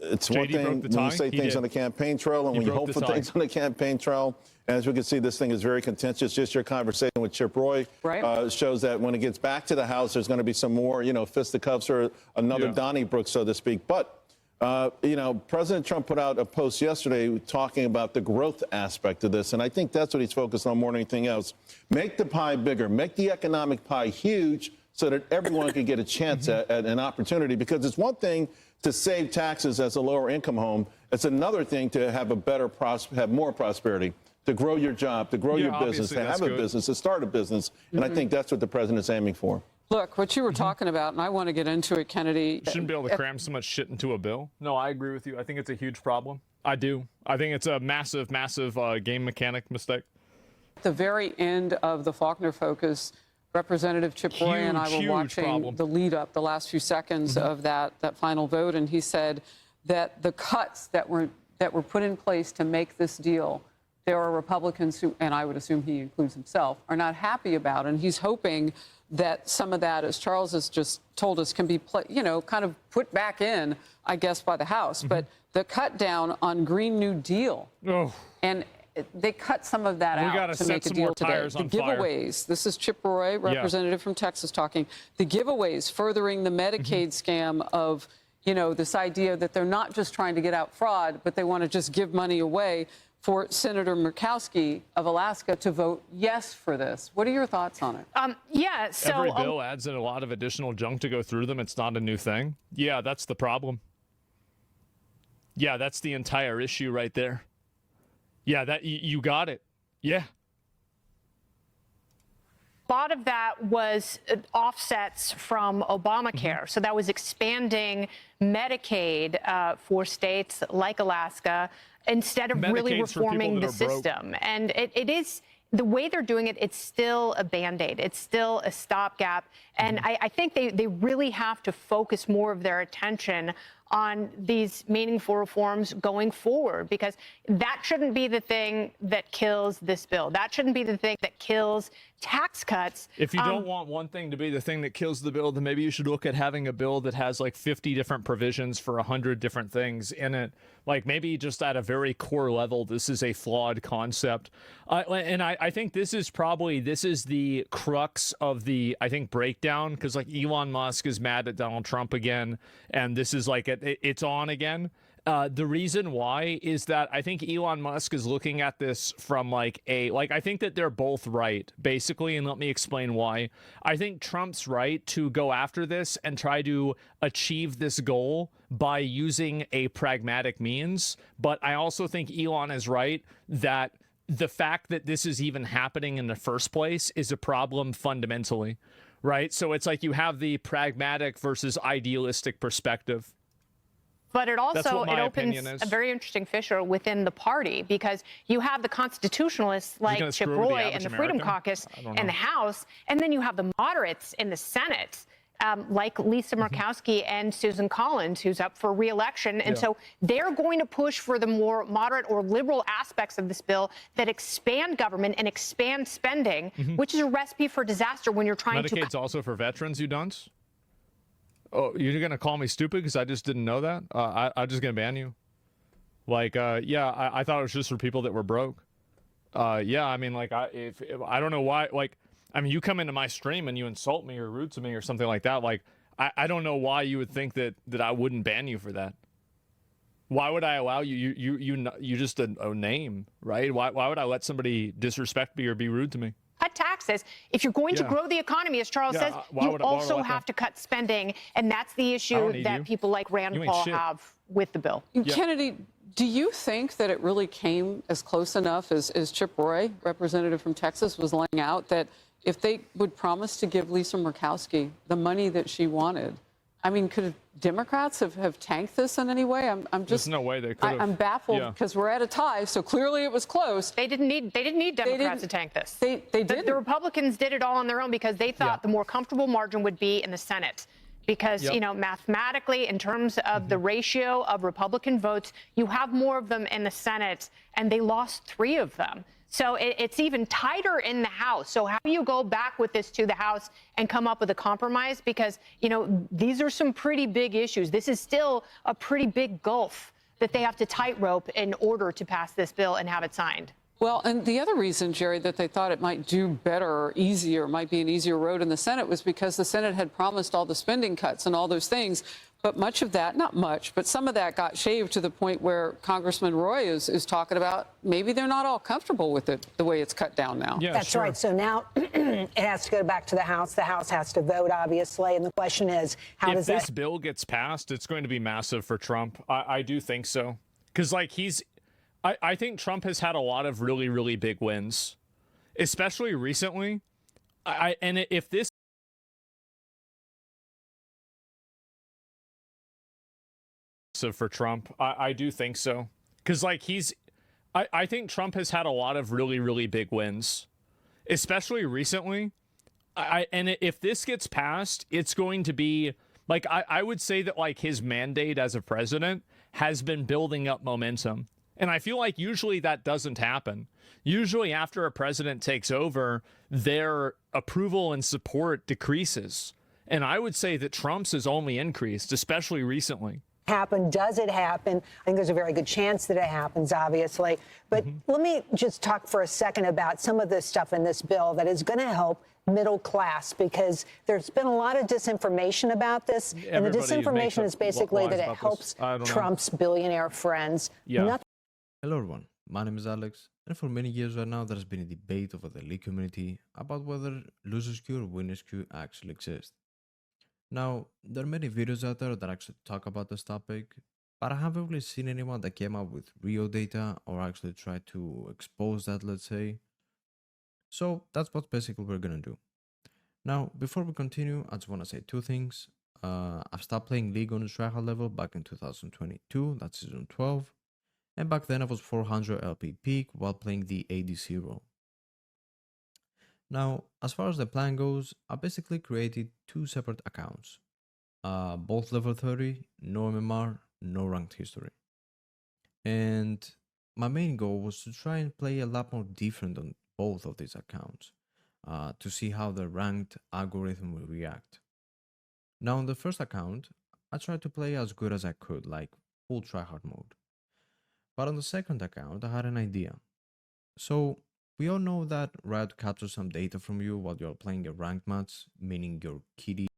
it's one thing when you say things on the campaign trail and when you hope for things on the campaign trail. As we can see, this thing is very contentious. Just your conversation with Chip Roy shows that when it gets back to the House, there's going to be some more, fisticuffs or another Donnybrook, so to speak. But, President Trump put out a post yesterday talking about the growth aspect of this. And I think that's what he's focused on more than anything else. Make the pie bigger. Make the economic pie huge so that everyone can get a chance at an opportunity. Because it's one thing to save taxes as a lower income home. It's another thing to have have more prosperity, to grow your job, to grow your business, to have a business, to start a business. And I think that's what the president is aiming for. Look, what you were talking about, and I want to get into it, Kennedy. Shouldn't be able to cram so much shit into a bill. No, I agree with you. I think it's a huge problem. I do. I think it's a massive, massive game mechanic mistake. At the very end of the Faulkner Focus, Representative Chip Roy and I were watching the lead up, the last few seconds of that final vote, and he said that the cuts that were put in place to make this deal, there are Republicans who, and I would assume he includes himself, are not happy about, and he's hoping that some of that, as Charles has just told us, can be, kind of put back in, I guess, by the House. But the cut down on Green New Deal, and they cut some of that out to make a deal today. The giveaways, this is Chip Roy, representative from Texas, talking. The giveaways furthering the Medicaid scam of, this idea that they're not just trying to get out fraud, but they want to just give money away, for Senator Murkowski of Alaska to vote yes for this. What are your thoughts on it? So every bill adds in a lot of additional junk to go through them. It's not a new thing. Yeah, that's the problem. Yeah, that's the entire issue right there. Yeah, that you got it. Yeah. A lot of that was offsets from Obamacare. So that was expanding Medicaid for states like Alaska, instead of really reforming the system. And it is, the way they're doing it, it's still a Band-Aid. It's still a stopgap. And I think they really have to focus more of their attention on these meaningful reforms going forward, because that shouldn't be the thing that kills this bill. That shouldn't be the thing that kills tax cuts. If you don't want one thing to be the thing that kills the bill, then maybe you should look at having a bill that has like 50 different provisions for 100 different things in it. Like maybe just at a very core level, this is a flawed concept. And I think this is the crux of the, I think, breakdown, because like Elon Musk is mad at Donald Trump again, and this is like it's on again. The reason why is that I think Elon Musk is looking at this from I think that they're both right, basically, and let me explain why. I think Trump's right to go after this and try to achieve this goal by using a pragmatic means, but I also think Elon is right that the fact that this is even happening in the first place is a problem fundamentally, right? So it's like you have the pragmatic versus idealistic perspective. But it also opens a very interesting fissure within the party, because you have the constitutionalists like Chip Roy and the Freedom Caucus in the House, and then you have the moderates in the Senate, like Lisa Murkowski and Susan Collins, who's up for re-election. And so they're going to push for the more moderate or liberal aspects of this bill that expand government and expand spending, which is a recipe for disaster when you're trying to... Medicaid's also for veterans, you dunce? Oh, you're going to call me stupid because I just didn't know that? I'm just going to ban you. I thought it was just for people that were broke. I mean, if I don't know why, you come into my stream and you insult me or rude to me or something like that. I don't know why you would think that I wouldn't ban you for that. Why would I allow you? You just a name, right? Why would I let somebody disrespect me or be rude to me? Cut taxes. If you're going to grow the economy, as Charles says, you also have to cut spending. And that's the issue that people like Rand Paul have with the bill. Kennedy, do you think that it really came as close enough as Chip Roy, representative from Texas, was laying out, that if they would promise to give Lisa Murkowski the money that she wanted, I mean, could Democrats have tanked this in any way? I'm just... There's no way they could have. I'm baffled because we're at a tie, so clearly it was close. They didn't need Democrats to tank this. They did. The Republicans did it all on their own because they thought the more comfortable margin would be in the Senate. Because, mathematically, in terms of the ratio of Republican votes, you have more of them in the Senate, and they lost 3 of them. So it's even tighter in the House. So how do you go back with this to the House and come up with a compromise? Because, you know, these are some pretty big issues. This is still a pretty big gulf that they have to tightrope in order to pass this bill and have it signed. Well, and the other reason, Jerry, that they thought it might do better or easier, might be an easier road in the Senate, was because the Senate had promised all the spending cuts and all those things. But much of that, not much, but some of that got shaved to the point where Congressman Roy is talking about maybe they're not all comfortable with it, the way it's cut down now. Yeah, that's right. So now it has to go back to the House. The House has to vote, obviously. And the question is, how does that... If this bill gets passed, it's going to be massive for Trump. I do think so. Because, like, I think Trump has had a lot of really, really big wins, especially recently. And if this for Trump, I do think so. Because, like, I think Trump has had a lot of really, really big wins, especially recently. And if this gets passed, it's going to be, like, I would say that, like, his mandate as a president has been building up momentum. And I feel like usually that doesn't happen. Usually after a president takes over, their approval and support decreases. And I would say that Trump's has only increased, especially recently. Happen? Does it happen? I think there's a very good chance that it happens, obviously. But let me just talk for a second about some of the stuff in this bill that is going to help middle class, because there's been a lot of disinformation about this. And the disinformation is basically that it helps Trump's billionaire friends. Yeah. Hello, everyone. My name is Alex, and for many years right now, there's been a debate over the leak community about whether losers queue or winners queue actually exist. Now, there are many videos out there that actually talk about this topic, but I haven't really seen anyone that came up with real data or actually tried to expose that, let's say. So that's what basically we're gonna do. Now, before we continue, I just want to say two things. I've stopped playing League on the tryhard level back in 2022, that's season 12. And back then I was 400 LP peak while playing the ADC role. Now, as far as the plan goes, I basically created two separate accounts. Both level 30, no MMR, no ranked history. And my main goal was to try and play a lot more different on both of these accounts, to see how the ranked algorithm will react. Now on the first account, I tried to play as good as I could, like full tryhard mode. But on the second account, I had an idea. So, we all know that Riot captures some data from you while you're playing a ranked match, meaning your kitty.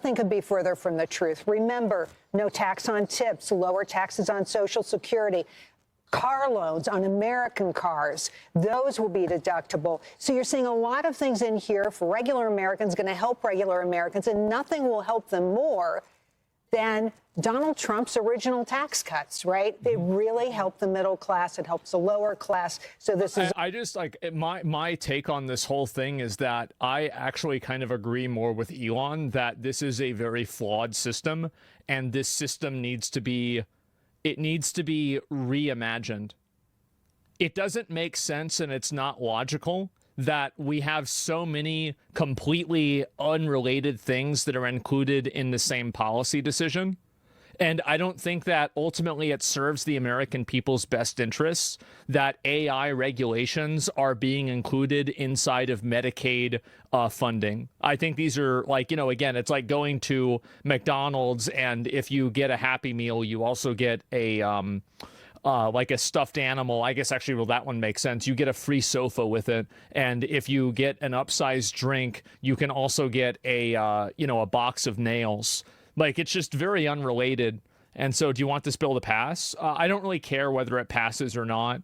Nothing could be further from the truth. Remember, no tax on tips, lower taxes on Social Security, car loans on American cars, those will be deductible. So you're seeing a lot of things in here for regular Americans, going to help regular Americans, and nothing will help them more than Donald Trump's original tax cuts, right? They really help the middle class. It helps the lower class. So this is... I just, like, my take on this whole thing is that I actually kind of agree more with Elon that this is a very flawed system, and this system needs to be, it needs to be reimagined. It doesn't make sense, and it's not logical that we have so many completely unrelated things that are included in the same policy decision. And I don't think that ultimately it serves the American people's best interests that AI regulations are being included inside of Medicaid funding. I think these are, like, you know, again, it's like going to McDonald's, and if you get a Happy Meal, you also get a like a stuffed animal. I guess actually, well, that one makes sense. You get a free sofa with it, and if you get an upsized drink, you can also get a you know, a box of nails. Like, it's just very unrelated. And so, do you want this bill to pass? I don't really care whether it passes or not.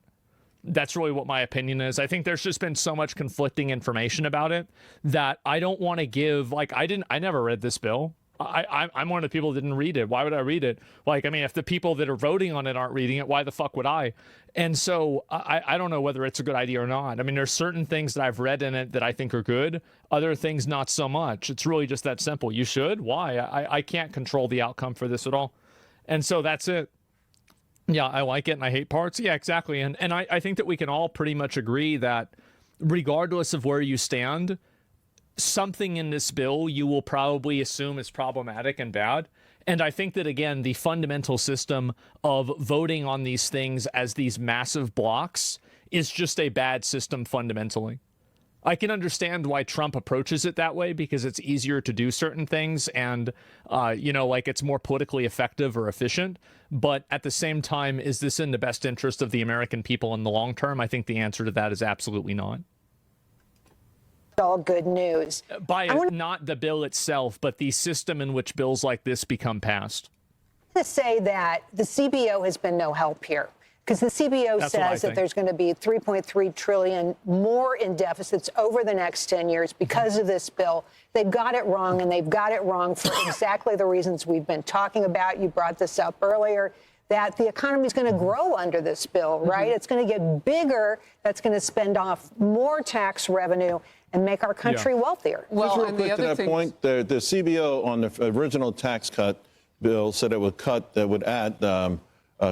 That's really what my opinion is. I think there's just been so much conflicting information about it that I don't want to give, like, I never read this bill. I'm one of the people that didn't read it. Why would I read it? Like, I mean, if the people that are voting on it aren't reading it, why the fuck would I? And so I don't know whether it's a good idea or not. I mean, there's certain things that I've read in it that I think are good. Other things, not so much. It's really just that simple. You should? Why? I can't control the outcome for this at all. And so that's it. Yeah, I like it and I hate parts. Yeah, exactly. And I think that we can all pretty much agree that regardless of where you stand, something in this bill you will probably assume is problematic and bad. And I think that, again, the fundamental system of voting on these things as these massive blocks is just a bad system fundamentally. I can understand why Trump approaches it that way because it's easier to do certain things and, you know, like it's more politically effective or efficient. But at the same time, is this in the best interest of the American people in the long term? I think the answer to that is absolutely not. All good news. Not the bill itself, but the system in which bills like this become passed. To say that the CBO has been no help here. Because the CBO says that there's going to be $3.3 trillion more in deficits over the next 10 years because of this bill. They've got it wrong, and they've got it wrong for exactly the reasons we've been talking about. You brought this up earlier, that the economy is going to grow under this bill, right? It's going to get bigger. That's going to spend off more tax revenue and make our country wealthier. Well, just real quick to that point, the CBO on the original tax cut bill said it would add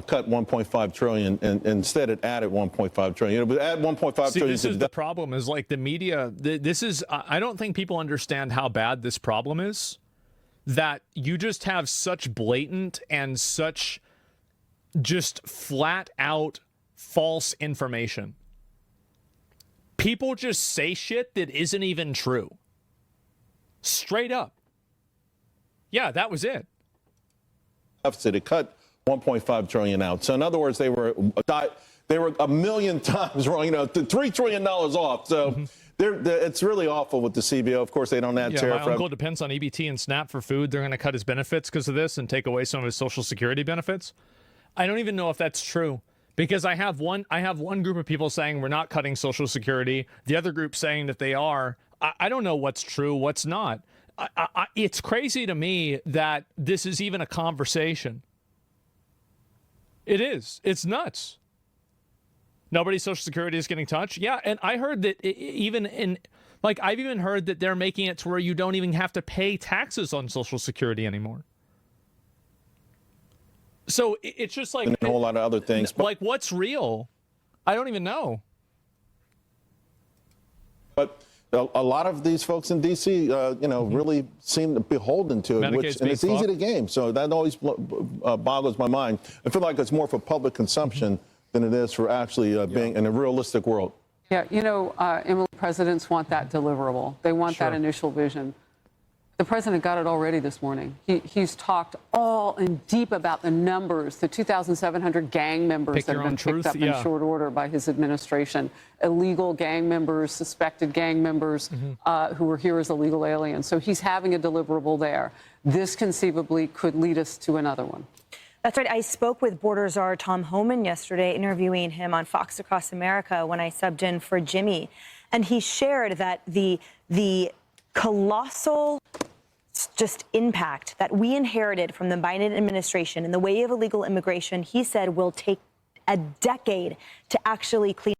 cut 1.5 trillion, and instead it added 1.5 trillion. It would add 1.5 trillion. This is the problem. Is like the media. This is. I don't think people understand how bad this problem is. That you just have such blatant and such just flat out false information. People just say shit that isn't even true. Straight up. Yeah, that was it. It cut 1.5 trillion out. So in other words, they were a million times wrong. You know, $3 trillion off. So it's really awful with the CBO. Of course, they don't add tariff. My uncle depends on EBT and SNAP for food. They're going to cut his benefits because of this and take away some of his Social Security benefits. I don't even know if that's true because I have one group of people saying we're not cutting Social Security. The other group saying that they are. I don't know what's true, what's not. It's crazy to me that this is even a conversation. It is. It's nuts. Nobody's Social Security is getting touched. Yeah, and I heard that I've even heard that they're making it to where you don't even have to pay taxes on Social Security anymore. So it's just like a whole lot of other things. Like, what's real? I don't even know. But a lot of these folks in D.C., really seem beholden to it, and it's easy to game. So that always boggles my mind. I feel like it's more for public consumption than it is for actually being in a realistic world. Yeah, Emily, presidents want that deliverable. They want that initial vision. The president got it already this morning. He's talked all in deep about the numbers, the 2,700 gang members that have been picked up in short order by his administration, illegal gang members, suspected gang members who were here as illegal aliens. So he's having a deliverable there. This conceivably could lead us to another one. That's right. I spoke with border czar Tom Homan yesterday, interviewing him on Fox Across America when I subbed in for Jimmy. And he shared that the colossal just impact that we inherited from the Biden administration in the way of illegal immigration, he said, will take a decade to actually clean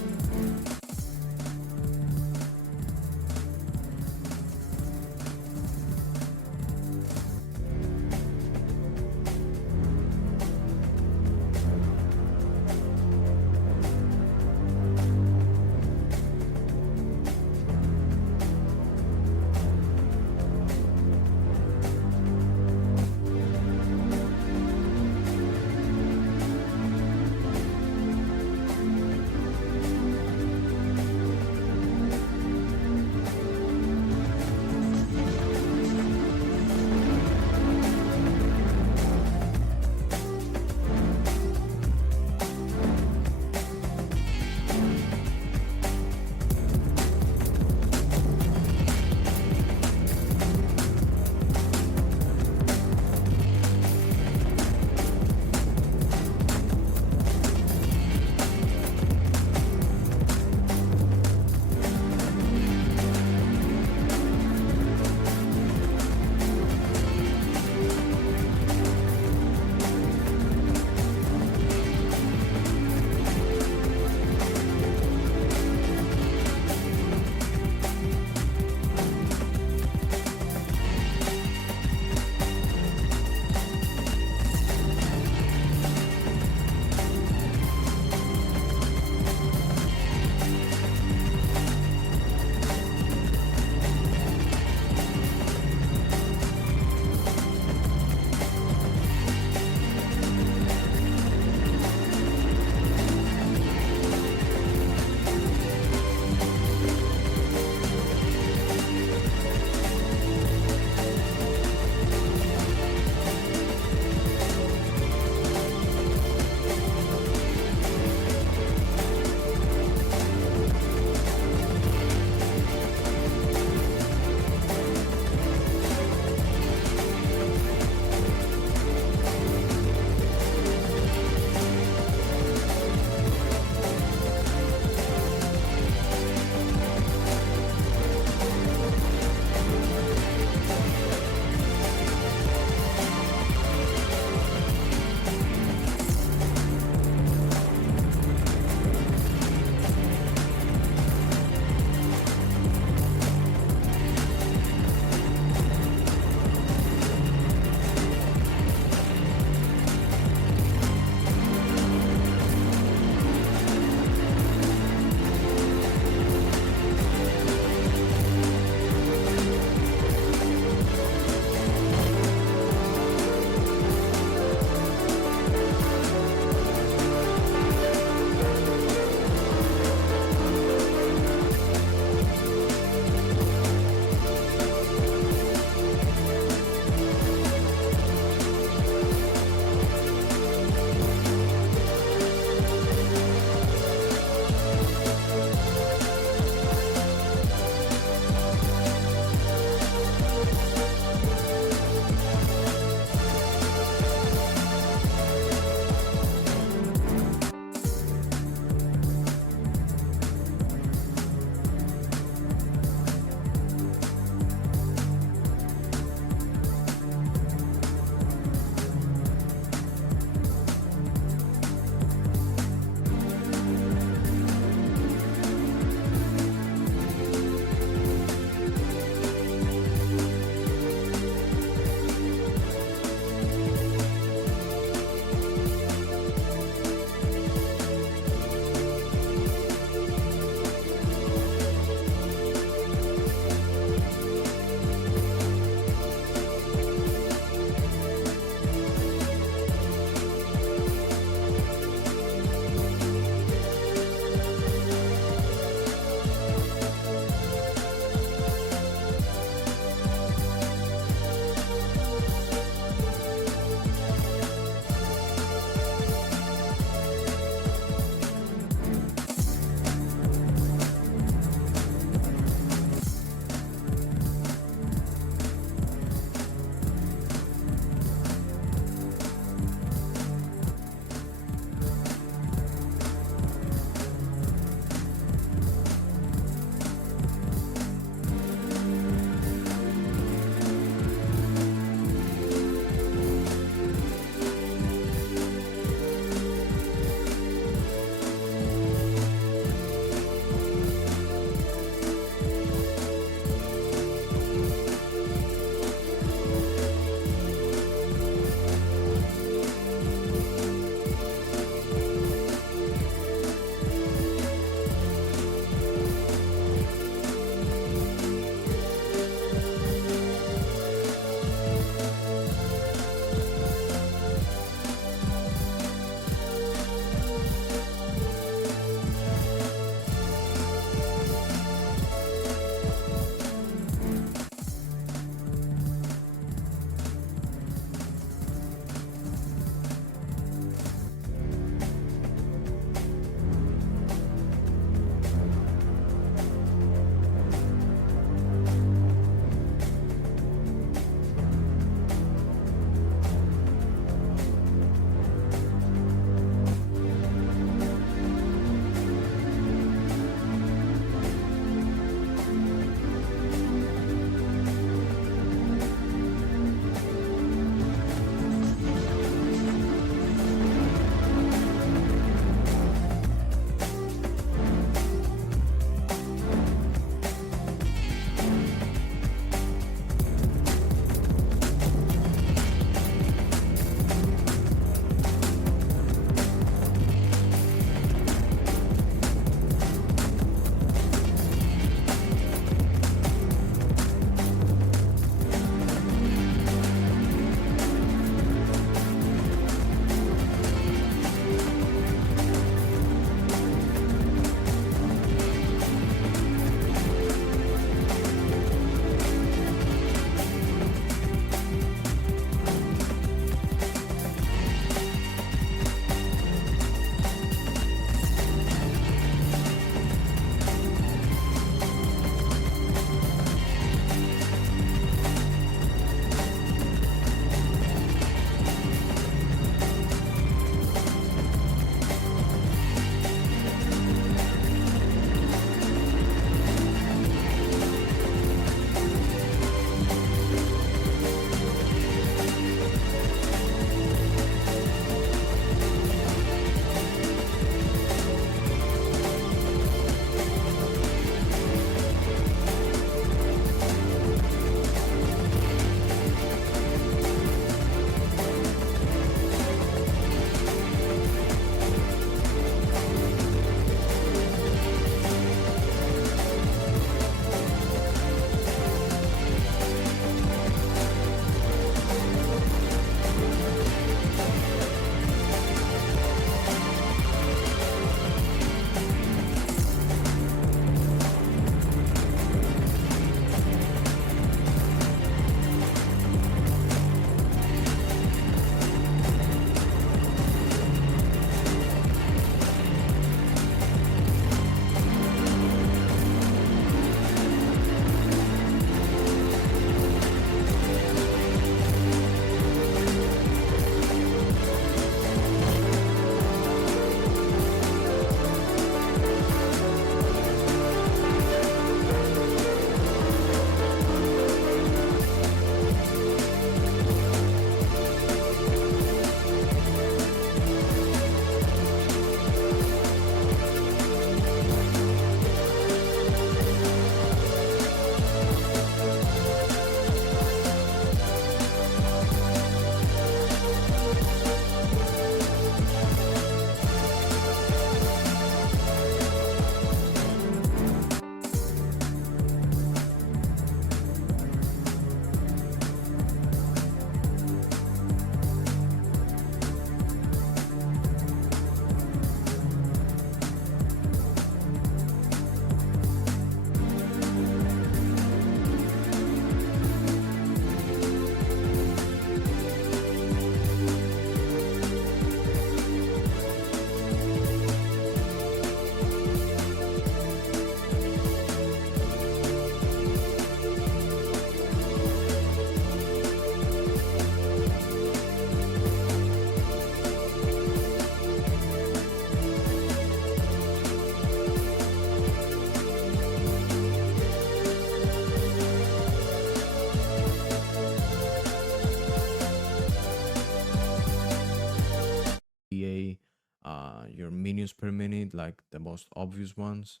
your minions per minute, like the most obvious ones.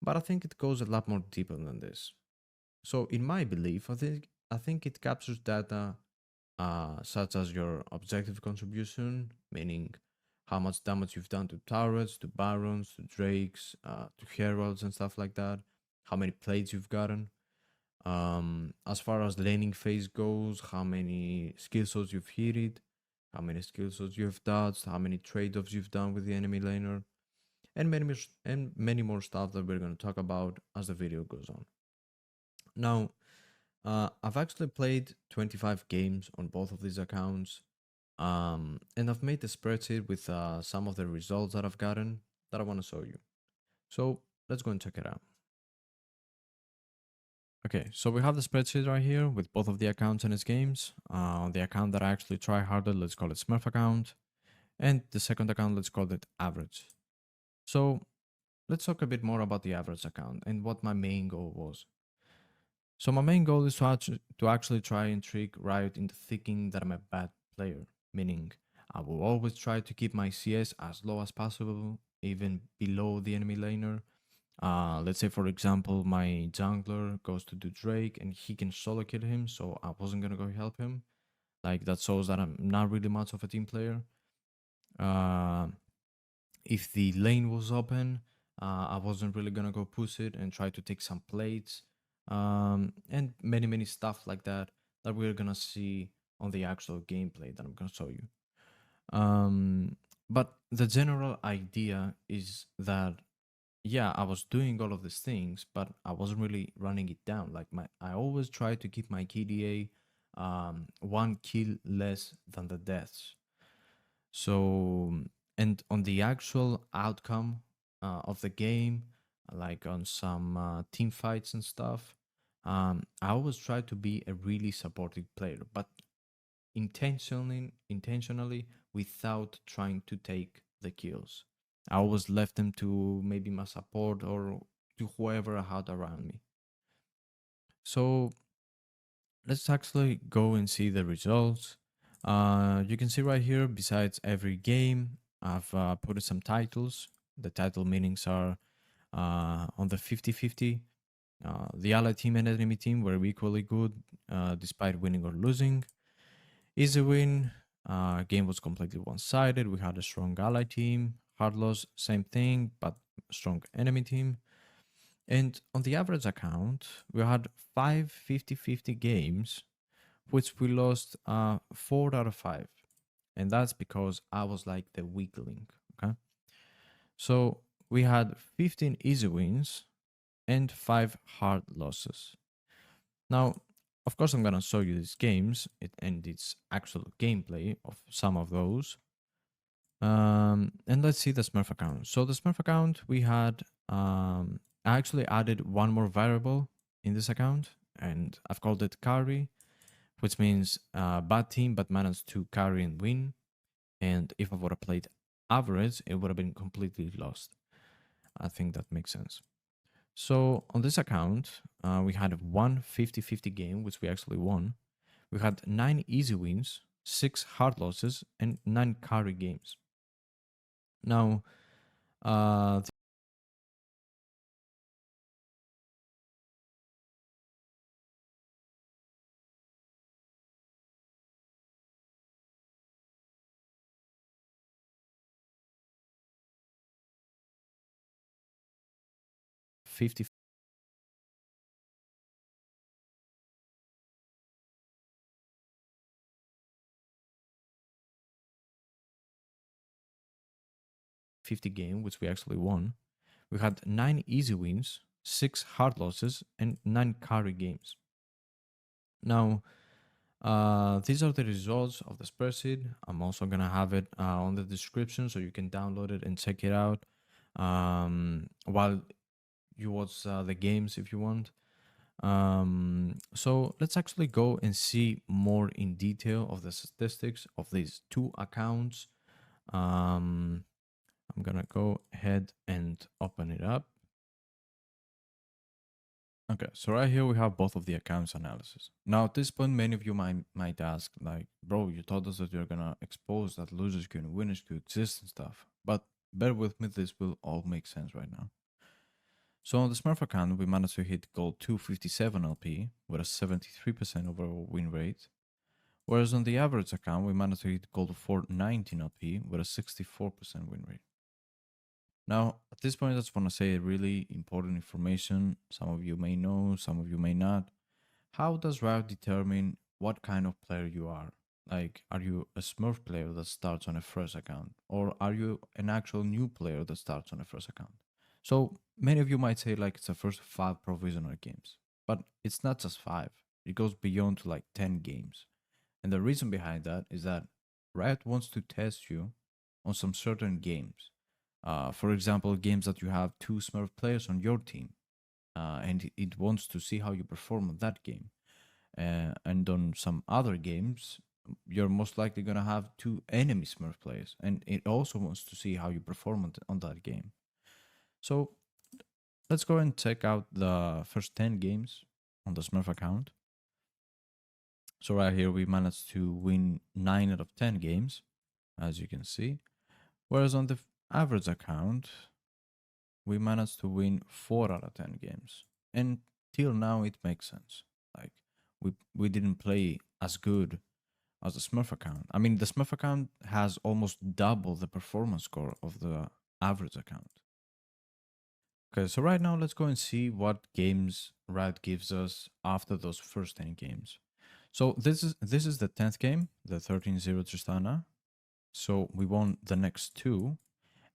But I think it goes a lot more deeper than this. So in my belief, I think it captures data such as your objective contribution, meaning how much damage you've done to turrets, to barons, to drakes, to heralds and stuff like that, how many plates you've gotten. As far as laning phase goes, how many skill shots you've hit, how many skill shots you've dodged, how many trade-offs you've done with the enemy laner, and many more stuff that we're going to talk about as the video goes on. Now, I've actually played 25 games on both of these accounts, and I've made a spreadsheet with some of the results that I've gotten that I want to show you. So let's go and check it out. Okay, so we have the spreadsheet right here with both of the accounts and its games. The account that I actually try harder, let's call it Smurf account. And the second account, let's call it average. So let's talk a bit more about the average account and what my main goal was. So my main goal is to actually try and trick Riot into thinking that I'm a bad player. Meaning, I will always try to keep my CS as low as possible, even below the enemy laner. Let's say, for example, my jungler goes to do Drake and he can solo kill him, so I wasn't gonna go help him. Like, that shows that I'm not really much of a team player. If the lane was open, I wasn't really gonna go push it and try to take some plates. And many stuff like that we're gonna see on the actual gameplay that I'm gonna show you. But the general idea is that, yeah, I was doing all of these things, but I wasn't really running it down. Like, I always try to keep my KDA 1 kill less than the deaths. So, and on the actual outcome of the game, like on some team fights and stuff, I always try to be a really supportive player, but intentionally without trying to take the kills. I always left them to maybe my support or to whoever I had around me. So let's actually go and see the results. You can see right here, besides every game, I've put some titles. The title meanings are on the 50-50. The ally team and enemy team were equally good despite winning or losing. Easy win. Game was completely one-sided. We had a strong ally team. Hard loss, same thing, but strong enemy team. And on the average account, we had 5 50-50 games, which we lost 4 out of 5. And that's because I was like the weak link, okay? So we had 15 easy wins and 5 hard losses. Now, of course, I'm gonna show you these games and its actual gameplay of some of those. And let's see the Smurf account. So the Smurf account, we had, I actually added one more variable in this account, and I've called it carry, which means bad team but managed to carry and win. And if I would have played average, it would have been completely lost. I think that makes sense. So on this account, we had 1 50-50 game, which we actually won. We had 9 easy wins, 6 hard losses, and 9 carry games. Now, the 50 game, which we actually won. We had 9 easy wins, 6 hard losses, and 9 carry games. Now, these are the results of the spreadsheet. I'm also gonna have it on the description so you can download it and check it out while you watch the games if you want. So let's actually go and see more in detail of the statistics of these 2 accounts. I'm gonna go ahead and open it up. Okay, so right here we have both of the accounts analysis. Now at this point, many of you might ask, like, bro, you told us that you're gonna expose that losers queue and winners queue exist and stuff. But bear with me, this will all make sense right now. So on the Smurf account, we managed to hit gold 257 LP with a 73% overall win rate. Whereas on the average account, we managed to hit gold 419 LP with a 64% win rate. Now, at this point, I just want to say really important information. Some of you may know, some of you may not. How does Riot determine what kind of player you are? Like, are you a Smurf player that starts on a first account? Or are you an actual new player that starts on a first account? So many of you might say like it's the first 5 provisional games, but it's not just 5. It goes beyond to like 10 games. And the reason behind that is that Riot wants to test you on some certain games. For example, games that you have 2 Smurf players on your team, and it wants to see how you perform on that game. And on some other games, you're most likely going to have 2 enemy Smurf players, and it also wants to see how you perform on that game. So let's go and check out the first 10 games on the Smurf account. So right here, we managed to win 9 out of 10 games, as you can see. Whereas on the average account, we managed to win 4 out of 10 games. And till now, it makes sense. Like, we didn't play as good as the Smurf account. I mean, the Smurf account has almost double the performance score of the average account. Okay, so right now, let's go and see what games Riot gives us after those first 10 games. So this is the 10th game, the 13-0 Tristana. So we won the next 2.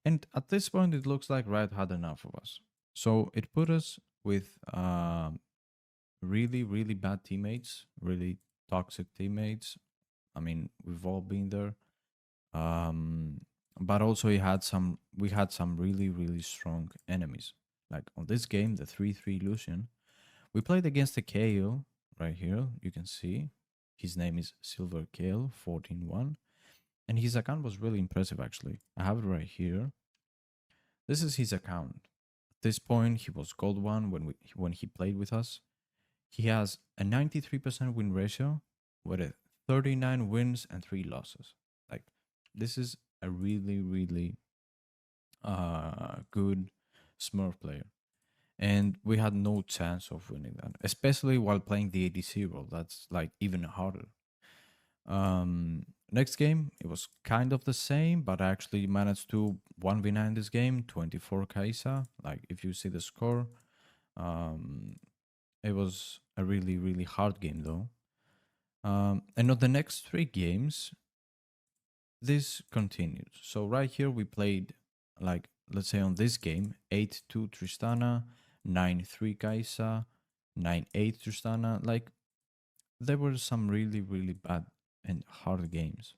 And at this point, it looks like Riot had enough of us. So it put us with really, really bad teammates, really toxic teammates. I mean, we've all been there. But also we had some really, really strong enemies. Like on this game, the 3-3 Lucian, we played against a Kayle right here. You can see his name is Silver Kayle 14-1. And his account was really impressive, actually. I have it right here. This is his account. At this point, he was gold 1 when he played with us. He has a 93% win ratio with a 39 wins and 3 losses. Like, this is a really, really good Smurf player. And we had no chance of winning that, especially while playing the ADC role. That's like even harder. Next game, it was kind of the same, but I actually managed to 1v9 this game, 24 Kai'Sa. Like, if you see the score, it was a really, really hard game though. And on the next 3 games, this continued. So right here, we played, like, let's say on this game, 8-2 Tristana, 9-3 Kai'Sa, 9-8 Tristana. Like, there were some really, really bad and hard games.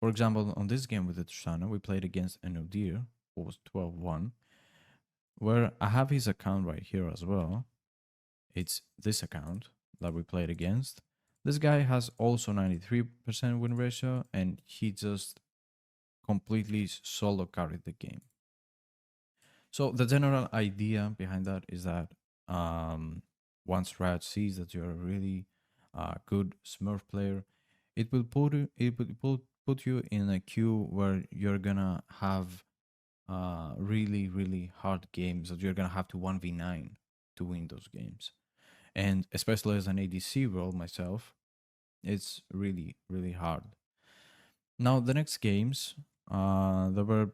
For example, on this game with the Tristana, we played against Enodir, who was 12-1, where I have his account right here as well. It's this account that we played against. This guy has also 93% win ratio, and he just completely solo carried the game. So the general idea behind that is that once Riot sees that you're a really good Smurf player, it will put you in a queue where you're gonna have really hard games that you're gonna have to 1v9 to win those games. And especially as an ADC role myself, it's really hard. Now the next games, they were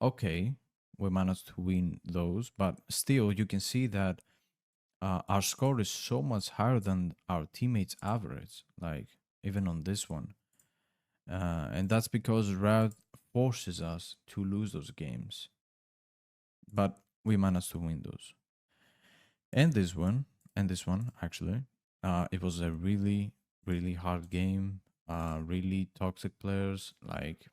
okay. We managed to win those, but still you can see that our score is so much higher than our teammates' average, like even on this one. And that's because Riot forces us to lose those games. But we managed to win those. And this one, actually, it was a really hard game, really toxic players. Like,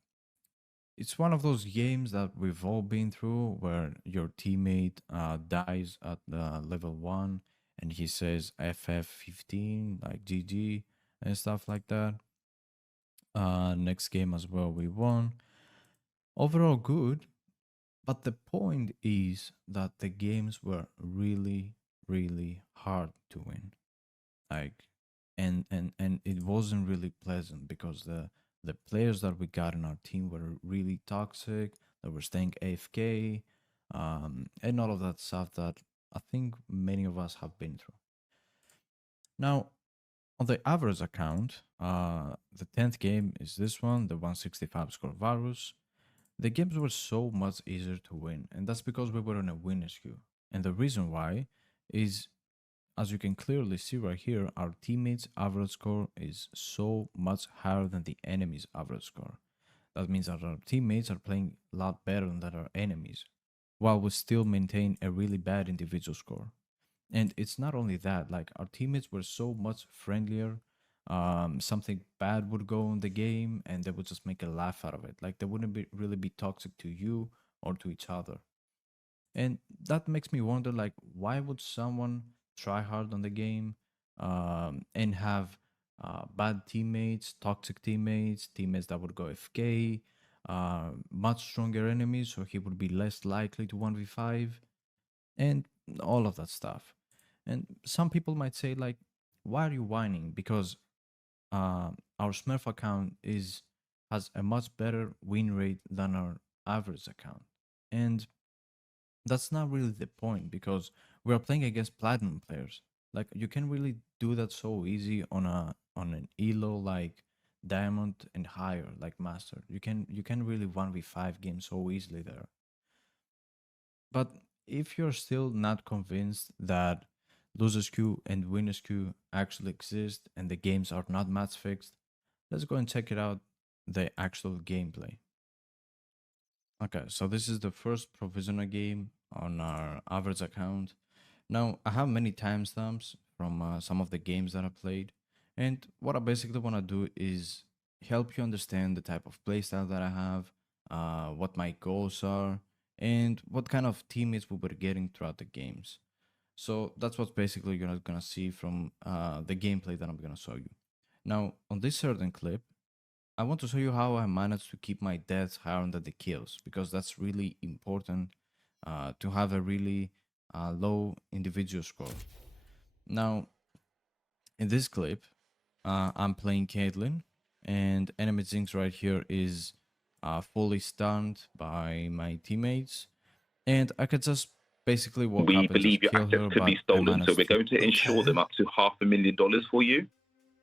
it's one of those games that we've all been through where your teammate dies at level 1 and he says FF15, like GG and stuff like that. Next game as well, we won. Overall good, but the point is that the games were really hard to win. Like, and it wasn't really pleasant because the players that we got in our team were really toxic. They were staying AFK, and all of that stuff that I think many of us have been through. Now, on the average account, the 10th game is this one, the 165 score Varus. The games were so much easier to win, and that's because we were on a winner's queue. And the reason why is, as you can clearly see right here, our teammates' average score is so much higher than the enemy's average score. That means that our teammates are playing a lot better than our enemies, while we still maintain a really bad individual score. And it's not only that, like, our teammates were so much friendlier. Something bad would go in the game and they would just make a laugh out of it. Like, they wouldn't really be toxic to you or to each other. And that makes me wonder, like, why would someone try hard on the game and have bad teammates, toxic teammates, teammates that would go FK, much stronger enemies, so he would be less likely to 1v5, and all of that stuff. And some people might say, like, why are you whining? Because our Smurf account has a much better win rate than our average account. And that's not really the point, because we are playing against platinum players. Like, you can really do that so easy on an elo like diamond and higher, like master. You can really 1v5 games so easily there. But if you're still not convinced that losers queue and winners queue actually exist and the games are not match fixed, let's go and check it out, the actual gameplay. Okay, so this is the first provisional game on our average account. Now, I have many timestamps from some of the games that I played, and what I basically want to do is help you understand the type of playstyle that I have, what my goals are, and what kind of teammates we were getting throughout the games. So that's what basically you're gonna see from the gameplay that I'm gonna show you. Now, on this certain clip, I want to show you how I managed to keep my deaths higher than the kills, because that's really important to have a really low individual score. Now, in this clip, I'm playing Caitlyn, and enemy Jinx right here is fully stunned by my teammates, and I could just basically walk up and believe just your kill her, assets could be stolen, so we're going to insure them up to $500,000 for you.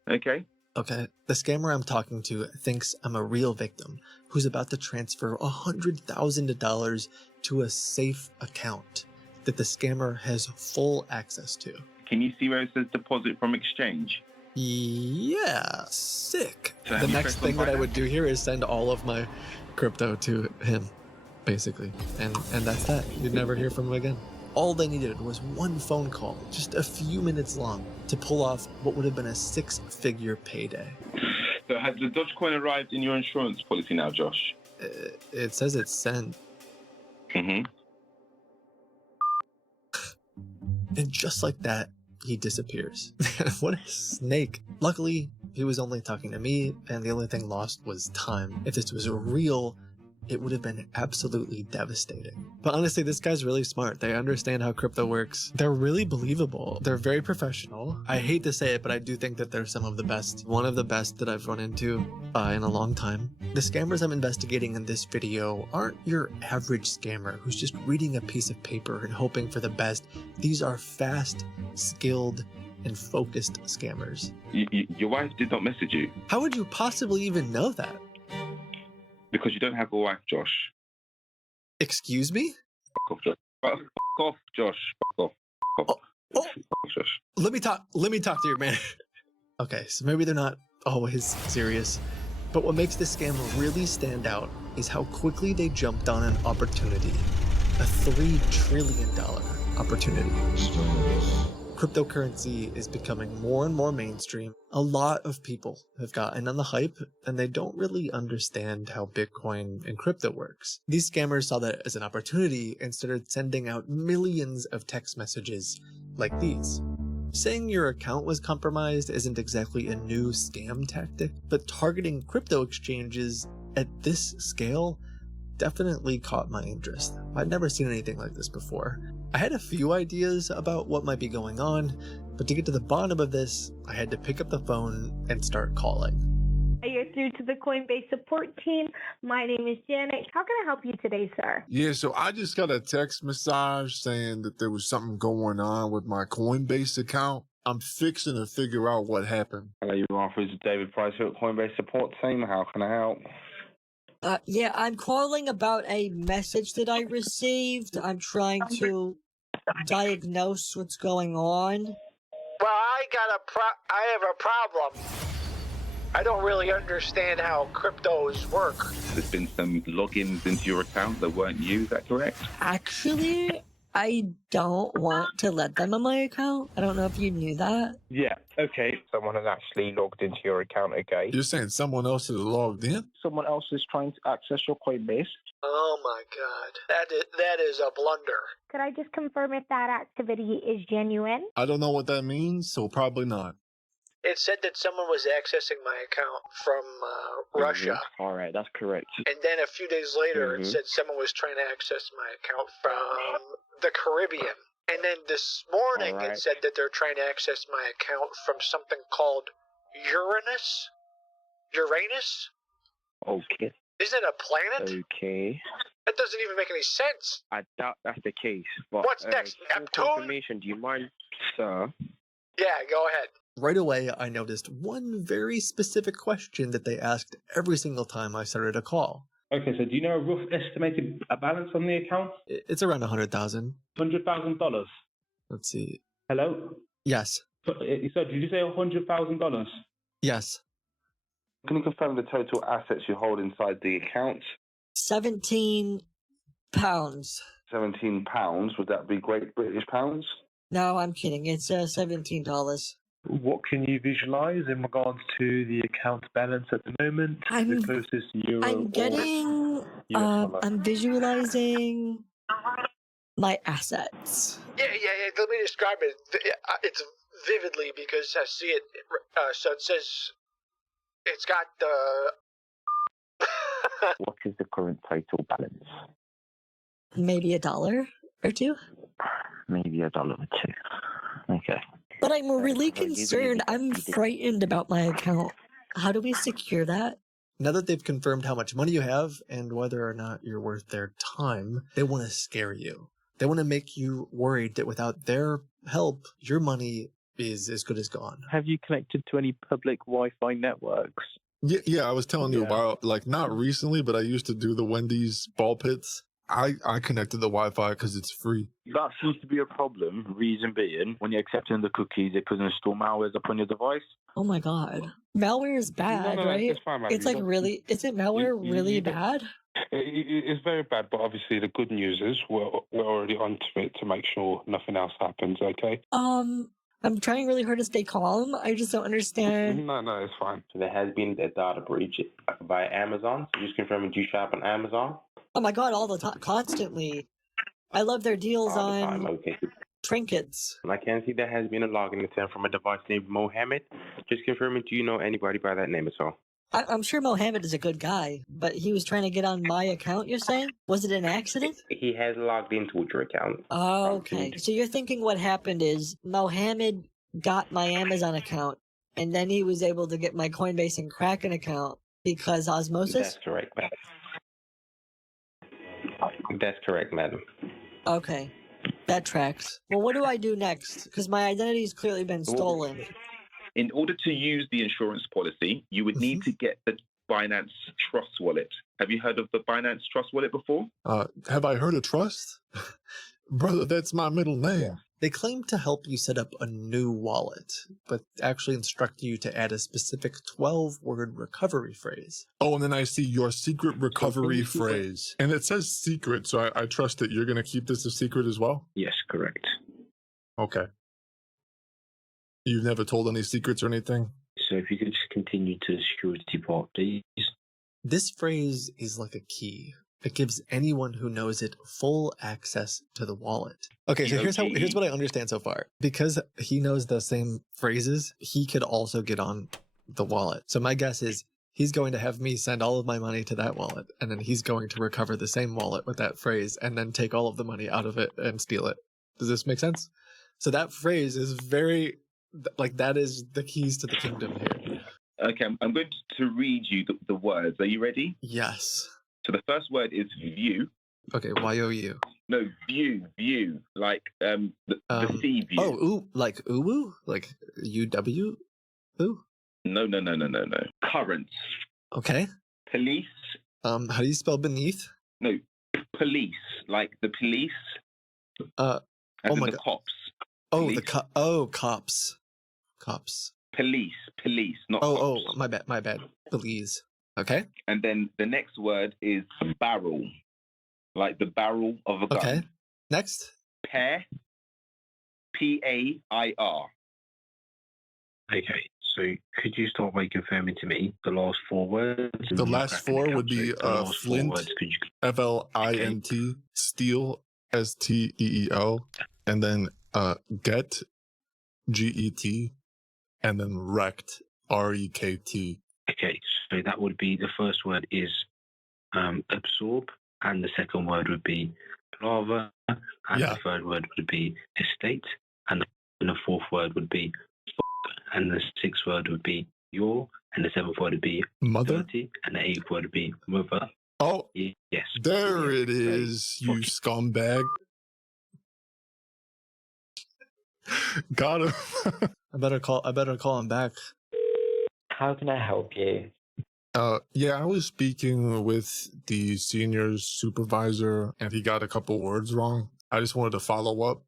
Okay? Okay, the scammer I'm talking to thinks I'm a real victim who's about to transfer $100,000 to a safe account that the scammer has full access to. Can you see where it says deposit from exchange? Yeah, sick. So the next thing that I would do here is send all of my crypto to him, basically. And that's that. You'd never hear from him again. All they needed was one phone call, just a few minutes long, to pull off what would have been a 6-figure payday. So has the Dogecoin arrived in your insurance policy now, Josh? It says it's sent. Mm-hmm. And just like that, he disappears. What a snake. Luckily, he was only talking to me, and the only thing lost was time. If this was real, it would have been absolutely devastating. But honestly, this guy's really smart. They understand how crypto works. They're really believable. They're very professional. I hate to say it, but I do think that they're some of the best. One of the best that I've run into in a long time. The scammers I'm investigating in this video aren't your average scammer who's just reading a piece of paper and hoping for the best. These are fast, skilled, and focused scammers. Your wife did not message you? How would you possibly even know that? Because you don't have a wife, Josh. Excuse me? Fuck off, Josh. Fuck off, Josh. Fuck off. Fuck off. Oh. Fuck off, Josh. Let me talk to your man. Okay, so maybe they're not always serious, but what makes this scam really stand out is how quickly they jumped on an opportunity. A $3 trillion opportunity. Cryptocurrency is becoming more and more mainstream. A lot of people have gotten on the hype, and they don't really understand how Bitcoin and crypto works. These scammers saw that as an opportunity and started sending out millions of text messages like these. Saying your account was compromised isn't exactly a new scam tactic, but targeting crypto exchanges at this scale definitely caught my interest. I'd never seen anything like this before. I had a few ideas about what might be going on, but to get to the bottom of this, I had to pick up the phone and start calling. You're through to the Coinbase support team. My name is Janet. How can I help you today, sir? Yeah, so I just got a text message saying that there was something going on with my Coinbase account. I'm fixing to figure out what happened. Hello, you are through to David Price here at Coinbase support team. How can I help? Yeah, I'm calling about a message that I received. I'm trying to diagnose what's going on. Well, I have a problem. I don't really understand how cryptos work. There's been some logins into your account that weren't you, is that correct? Actually, I don't want to let them on my account. I don't know if you knew that. Yeah, okay. Someone has actually logged into your account, okay? You're saying someone else has logged in? Someone else is trying to access your Coinbase. Oh my god. That is a blunder. Could I just confirm if that activity is genuine? I don't know what that means, so probably not. It said that someone was accessing my account from Russia. All right, that's correct. And then a few days later, it said someone was trying to access my account from the Caribbean. And then this morning, it said that they're trying to access my account from something called Uranus? Uranus? Okay. Isn't it a planet? Okay. That doesn't even make any sense. I doubt that's the case. But, What's next? Neptune? Confirmation, do you mind, sir? Yeah, go ahead. Right away, I noticed one very specific question that they asked every single time I started a call. Okay, so do you know a rough estimated balance on the account? It's around $100,000. $100,000? Let's see. Hello? Yes. So did you say $100,000? Yes. Can you confirm the total assets you hold inside the account? 17 pounds. 17 pounds? Would that be Great British pounds? No, I'm kidding. It's $17. What can you visualize in regards to the account balance at the moment? The closest euro I'm getting, I'm visualizing my assets. Yeah. Let me describe it. It's vividly because I see it. So it says it's got the. What is the current total balance? Maybe $1 or $2. Maybe $1 or $2. Okay. But I'm really concerned. I'm frightened about my account. How do we secure that? Now that they've confirmed how much money you have and whether or not you're worth their time, they want to scare you. They want to make you worried that without their help, your money is as good as gone. Have you connected to any public Wi-Fi networks? Yeah, I was telling you about, like, not recently, but I used to do the Wendy's ball pits. I connected the Wi-Fi because it's free. That seems to be a problem. Reason being, when you're accepting the cookies, it could install malware upon your device. Oh my god. Malware is bad, right? It's fine, man. It's like really, isn't malware really bad? It's very bad, but obviously the good news is we're already onto it to make sure nothing else happens, okay? I'm trying really hard to stay calm. I just don't understand. No, it's fine. So there has been a data breach by Amazon. So just confirming, do you shop on Amazon? Oh my god, all the time, constantly. I love their deals All the on time, okay. trinkets. I can see there has been a login attempt from a device named Mohammed. Just confirming, do you know anybody by that name at all? I'm sure Mohammed is a good guy, but he was trying to get on my account, you're saying? Was it an accident? He has logged into your account. Oh, okay. So you're thinking what happened is Mohammed got my Amazon account, and then he was able to get my Coinbase and Kraken account because osmosis? That's correct, madam. That's correct, madam. Okay. That tracks. Well, what do I do next? Because my identity's clearly been stolen. In order to use the insurance policy, you would need to get the Binance Trust Wallet. Have you heard of the Binance Trust Wallet before? Have I heard of trust? Brother, that's my middle name. They claim to help you set up a new wallet, but actually instruct you to add a specific 12-word recovery phrase. Oh, and then I see your secret recovery phrase. And it says secret, so I trust that you're going to keep this a secret as well? Yes, correct. Okay. You've never told any secrets or anything? So if you could just continue to the security part, please. This phrase is like a key. It gives anyone who knows it full access to the wallet. Okay, so here's what I understand so far. Because he knows the same phrases, he could also get on the wallet. So my guess is he's going to have me send all of my money to that wallet, and then he's going to recover the same wallet with that phrase and then take all of the money out of it and steal it. Does this make sense? So that phrase is very, like, that is the keys to the kingdom here. Okay, I'm going to read you the words. Are you ready? Yes. So the first word is view. Okay, Y-O-U. No, view, like the sea view. Oh, ooh, like uwu? Like U-W? Ooh? No. Currents. Okay. Police. How do you spell beneath? No, police, like the police. Oh my the God. cops. Oh, Police. Cops. Cops. Police, not cops. Oh, my bad. Police. Okay. And then the next word is barrel, like the barrel of a gun. Okay. Next. Pair. P-A-I-R. Okay, so could you start by confirming to me the last four words? The last four would be Flint, F-L-I-N-T, Steel, S-T-E-E-L, and then get, G-E-T, and then wrecked, R-E-K-T. Okay, so that would be, the first word is absorb, and the second word would be lava, and the third word would be estate, and the fourth word would be and the sixth word would be your, and the seventh word would be mother, dirty, and the eighth word would be mother. Oh, yes. There it is, you scumbag. Got him. I better call him back. How can I help you? Yeah, I was speaking with the senior supervisor and he got a couple words wrong. I just wanted to follow up.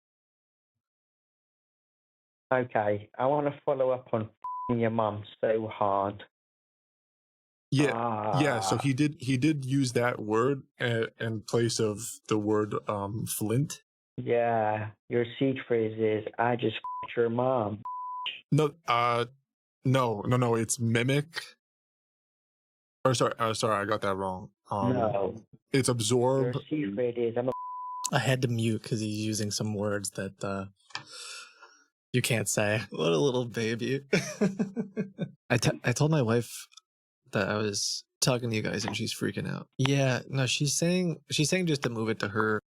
Okay, I want to follow up on your mum so hard. Yeah, so he did use that word in place of the word Flint. Yeah, your seed phrase is I just your mom. No, it's mimic. Or sorry, I got that wrong. No, it's absorb. Your seed phrase is I had to mute because he's using some words that you can't say. What a little baby. I told my wife that I was talking to you guys and she's freaking out. Yeah, no, she's saying just to move it to her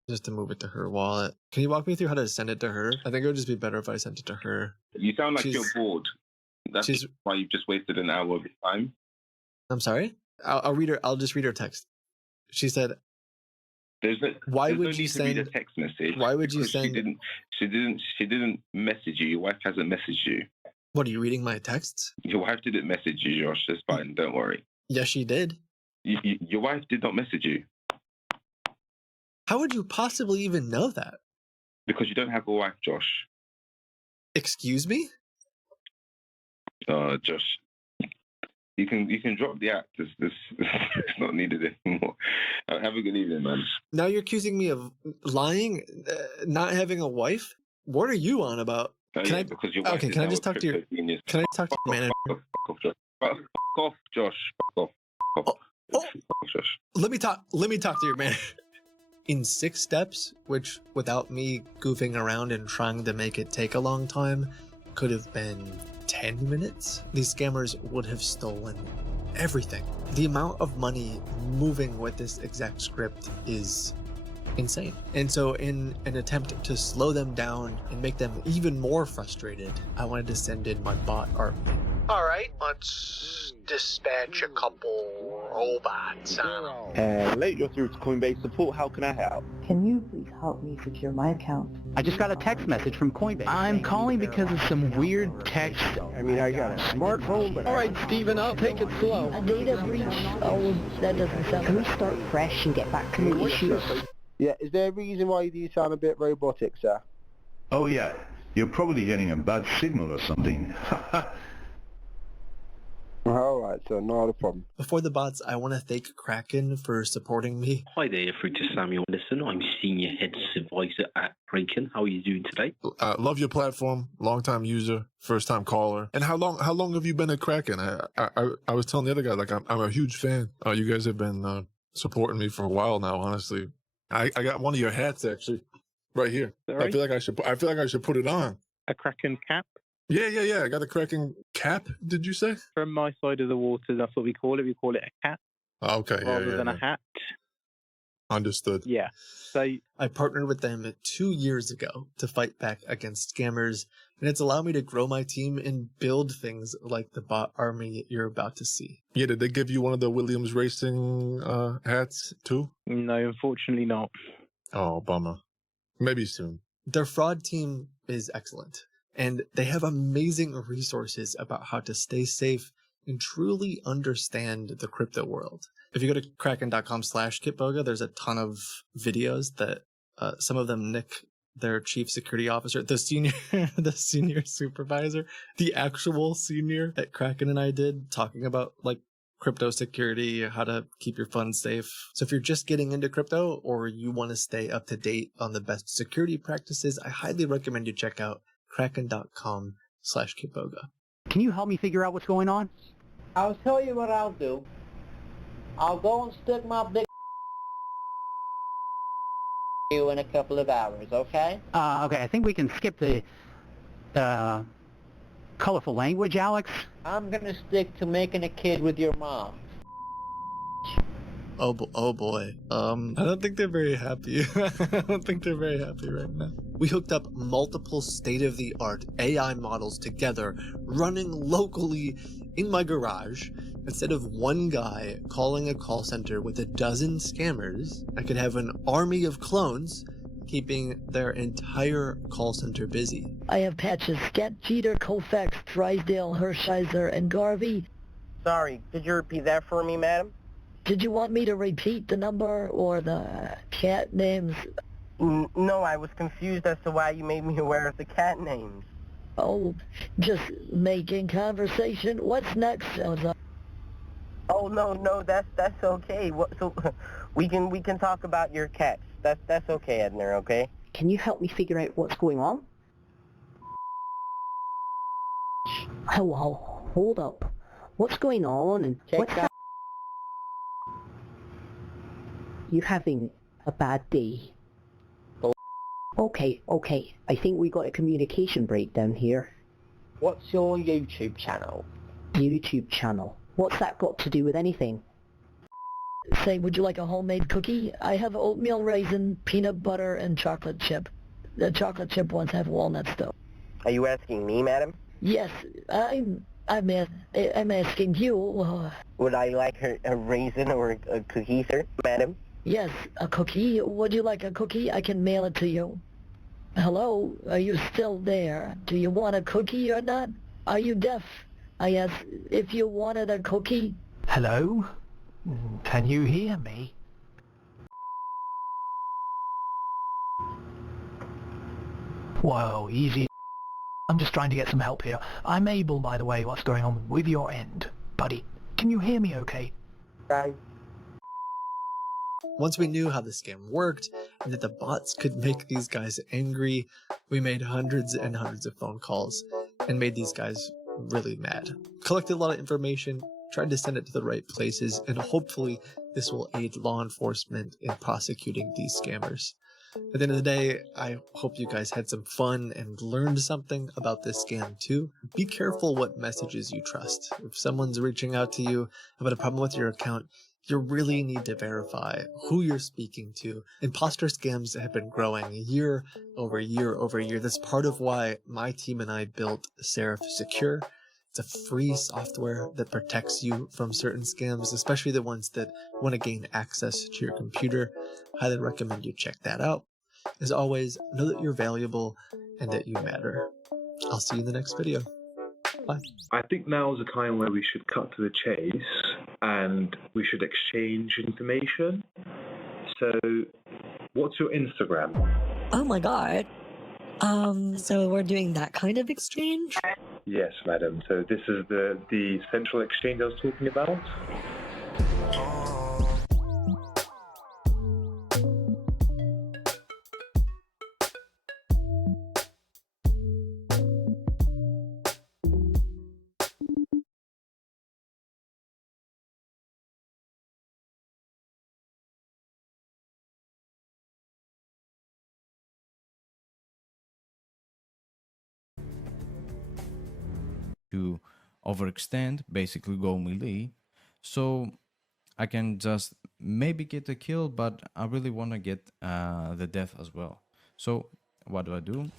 wallet. Can you walk me through how to send it to her? I think it would just be better if I sent it to her. You sound like you're bored. That's why you've just wasted an hour of your time. I'm sorry? I'll just read her text. She said, Why would you send a text message? Why would you send? She didn't message you. Your wife hasn't messaged you. What, are you reading my texts? Your wife didn't message you, Josh. It's fine. Don't worry. Yes, she did. Your wife did not message you. How would you possibly even know that? Because you don't have a wife, Josh. Excuse me? Josh. You can drop the act. This it's not needed anymore. Have a good evening, man. Now you're accusing me of lying, not having a wife? What are you on about? Because your wife is can I now just a talk to your crypto genius. can I talk to your manager? Fuck off, Josh. Fuck off. Josh. Let me talk to your manager. In 6 steps, which without me goofing around and trying to make it take a long time, could have been 10 minutes, these scammers would have stolen everything. The amount of money moving with this exact script is insane. And so in an attempt to slow them down and make them even more frustrated, I wanted to send in my bot army. All right, let's dispatch a couple robots. Hello, you're through to Coinbase support. How can I help? Can you please help me secure my account? I just got a text message from Coinbase. I'm calling because of some weird text. I mean, I got a smartphone, but... All right, Steven, I'll take it slow. A data breach? Oh, that doesn't sound... Can we start fresh and get back to the issues? Yeah, is there a reason why you sound a bit robotic, sir? Oh yeah, you're probably getting a bad signal or something. Alright, so not a problem. Before the bots, I want to thank Kraken for supporting me. Hi there, you're through to Samuel Anderson. I'm Senior Head Advisor at Kraken. How are you doing today? Love your platform, long-time user, first-time caller. And how long have you been at Kraken? I was telling the other guy, like, I'm a huge fan. You guys have been supporting me for a while now, honestly. I got one of your hats, actually, right here. Sorry? I feel like I should put it on. A Kraken cap? Yeah. I got a Kraken cap, did you say? From my side of the water, that's what we call it. We call it a cap. Okay, rather than a hat. Understood. Yeah. So I partnered with them 2 years ago to fight back against scammers, and it's allowed me to grow my team and build things like the bot army you're about to see. Yeah, did they give you one of the Williams Racing hats too? No, unfortunately not. Oh, bummer. Maybe soon. Their fraud team is excellent, and they have amazing resources about how to stay safe and truly understand the crypto world. If you go to kraken.com/kitboga, there's a ton of videos that some of them Nick, their chief security officer, the senior supervisor, the actual senior at Kraken and I did, talking about like crypto security, how to keep your funds safe. So if you're just getting into crypto or you want to stay up to date on the best security practices, I highly recommend you check out kraken.com/kitboga. Can you help me figure out what's going on? I'll tell you what I'll do. I'll go and stick my big you in a couple of hours, okay? Okay, I think we can skip the colorful language, Alex. I'm gonna stick to making a kid with your mom. Oh boy. I don't think they're very happy. I don't think they're very happy right now. We hooked up multiple state-of-the-art AI models together, running locally in my garage. Instead of one guy calling a call center with 12 scammers, I could have an army of clones keeping their entire call center busy. I have patches Scat, Jeter, Koufax, Drysdale, Hershiser, and Garvey. Sorry, could you repeat that for me, madam? Did you want me to repeat the number or the cat names? No, I was confused as to why you made me aware of the cat names. Oh, just making conversation. What's next? Oh no, that's okay. So we can talk about your cats. That's okay, Edner. Okay. Can you help me figure out what's going on? Hello, hold up. What's going on? And what's that? You having a bad day? Okay. I think we got a communication breakdown here. What's your YouTube channel? YouTube channel. What's that got to do with anything? Say, would you like a homemade cookie? I have oatmeal raisin, peanut butter, and chocolate chip. The chocolate chip ones have walnuts, though. Are you asking me, madam? Yes, I'm asking you. Would I like a raisin or a cookie, sir, madam? Yes, a cookie. Would you like a cookie? I can mail it to you. Hello? Are you still there? Do you want a cookie or not? Are you deaf? I asked if you wanted a cookie. Hello? Can you hear me? Whoa, easy. I'm just trying to get some help here. I'm Abel, by the way. What's going on with your end? Buddy, can you hear me okay? Right. Once we knew how the scam worked and that the bots could make these guys angry, we made hundreds and hundreds of phone calls and made these guys really mad. Collected a lot of information, tried to send it to the right places, and hopefully this will aid law enforcement in prosecuting these scammers. At the end of the day, I hope you guys had some fun and learned something about this scam too. Be careful what messages you trust. If someone's reaching out to you about a problem with your account, you really need to verify who you're speaking to. Imposter scams have been growing year over year over year. That's part of why my team and I built Seraph Secure. It's a free software that protects you from certain scams, especially the ones that want to gain access to your computer. Highly recommend you check that out. As always, know that you're valuable and that you matter. I'll see you in the next video. Bye. I think now is the time where we should cut to the chase and we should exchange information. So, what's your Instagram? Oh my god. So we're doing that kind of exchange? Yes, madam. So this is the central exchange I was talking about. To overextend, basically go melee, so I can just maybe get a kill, but I really want to get the death as well. So what do?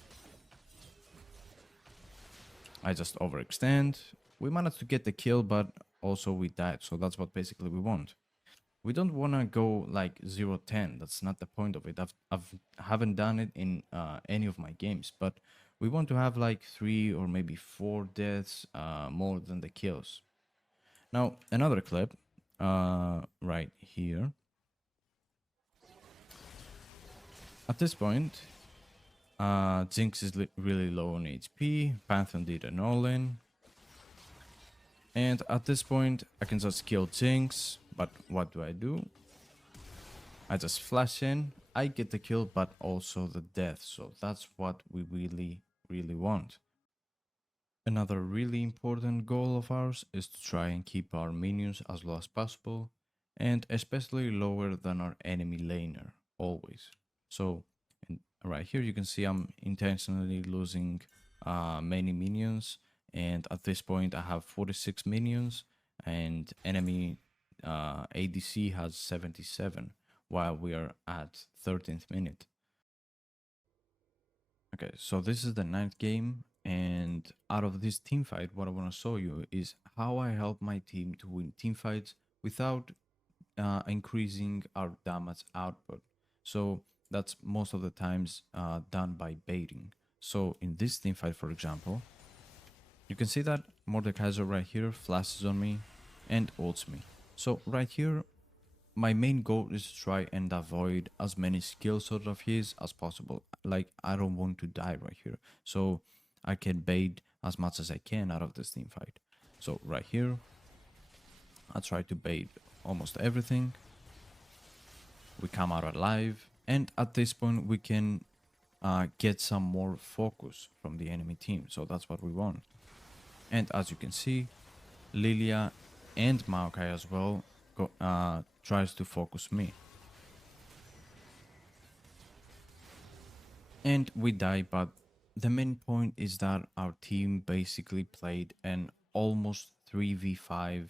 I just overextend. We managed to get the kill, but also we died, so that's what basically we want. We don't want to go like 0-10. That's not the point of it. Haven't done it in any of my games, but we want to have like 3 or maybe 4 deaths more than the kills. Now, another clip right here. At this point, Jinx is really low on HP, Pantheon did an all-in. And at this point, I can just kill Jinx, but what do? I just flash in, I get the kill, but also the death, so that's what we really want. Another really important goal of ours is to try and keep our minions as low as possible, and especially lower than our enemy laner, always. So right here you can see I'm intentionally losing many minions, and at this point I have 46 minions and enemy ADC has 77 while we are at 13th minute. Okay, so this is the 9th game, and out of this team fight, what I want to show you is how I help my team to win team fights without increasing our damage output. So that's most of the times done by baiting. So in this team fight, for example, you can see that Mordekaiser right here flashes on me and ults me. So right here, my main goal is to try and avoid as many skill shots of his as possible. Like, I don't want to die right here, so I can bait as much as I can out of this team fight. So right here, I try to bait almost everything. We come out alive, and at this point we can get some more focus from the enemy team, so that's what we want. And as you can see, Lilia and Maokai as well tries to focus me. And we die, but the main point is that our team basically played an almost 3v5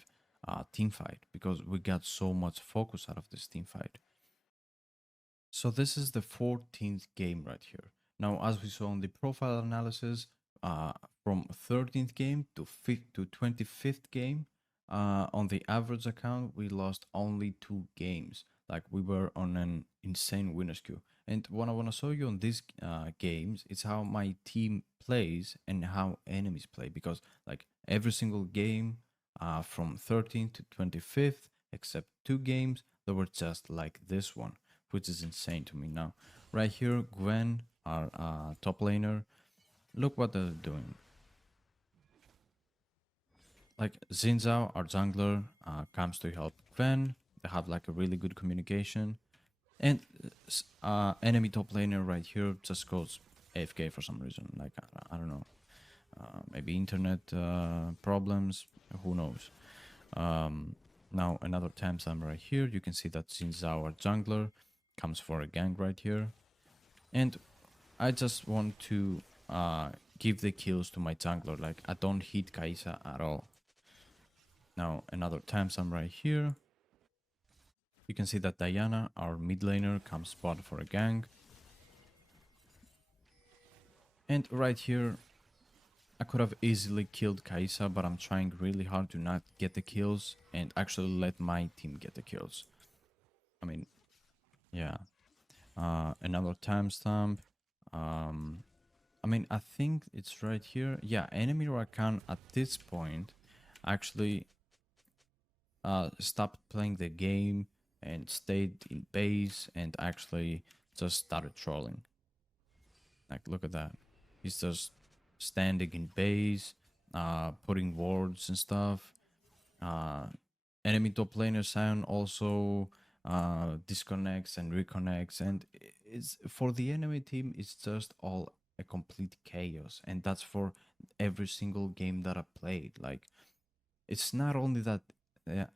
team fight because we got so much focus out of this team fight. So this is the 14th game right here. Now, as we saw in the profile analysis, from 13th game to 25th game, on the average account, we lost only 2 games. Like, we were on an insane winners queue. And what I want to show you on these games is how my team plays and how enemies play. Because like every single game from 13th to 25th, except 2 games, they were just like this one, which is insane to me. Now, right here, Gwen, our top laner, look what they're doing. Like, Xin Zhao, our jungler, comes to help Gwen. They have like a really good communication. And enemy top laner right here just goes AFK for some reason. Like, I don't know. Maybe internet problems, who knows. Now another timestamp right here. You can see that since our jungler comes for a gank right here. And I just want to give the kills to my jungler. Like, I don't hit Kai'Sa at all. Now another timestamp right here. You can see that Diana, our mid laner, comes spot for a gank. And right here, I could have easily killed Kai'Sa, but I'm trying really hard to not get the kills and actually let my team get the kills. I mean, yeah. Another timestamp. I mean, I think it's right here. Yeah, enemy Rakan at this point actually stopped playing the game and stayed in base and actually just started trolling. Like, look at that. He's just standing in base, putting wards and stuff. Enemy top laner Sion also disconnects and reconnects, and it's for the enemy team, it's just all a complete chaos. And that's for every single game that I played. Like, it's not only that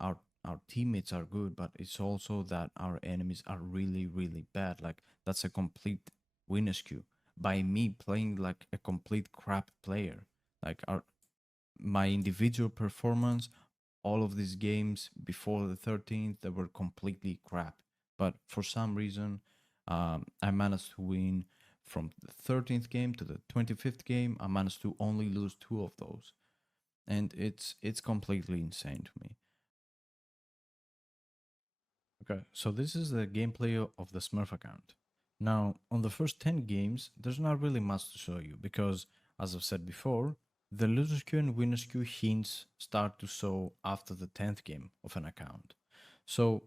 our teammates are good, but it's also that our enemies are really, really bad. Like, that's a complete win SKU by me playing like a complete crap player. Like, my individual performance, all of these games before the 13th, they were completely crap. But for some reason, I managed to win from the 13th game to the 25th game. I managed to only lose 2 of those. And it's completely insane to me. Okay, so this is the gameplay of the Smurf account. Now, on the first 10 games, there's not really much to show you because, as I've said before, the loser queue and winner queue hints start to show after the 10th game of an account. So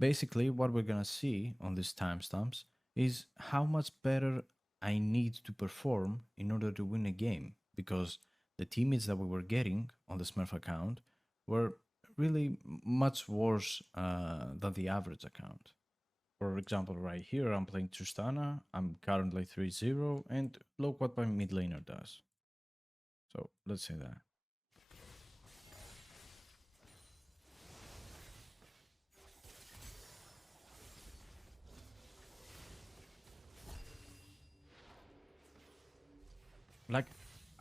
basically what we're gonna see on these timestamps is how much better I need to perform in order to win a game, because the teammates that we were getting on the Smurf account were really much worse than the average account. For example, right here, I'm playing Tristana, I'm currently 3-0, and look what my mid laner does. So let's say that. Like,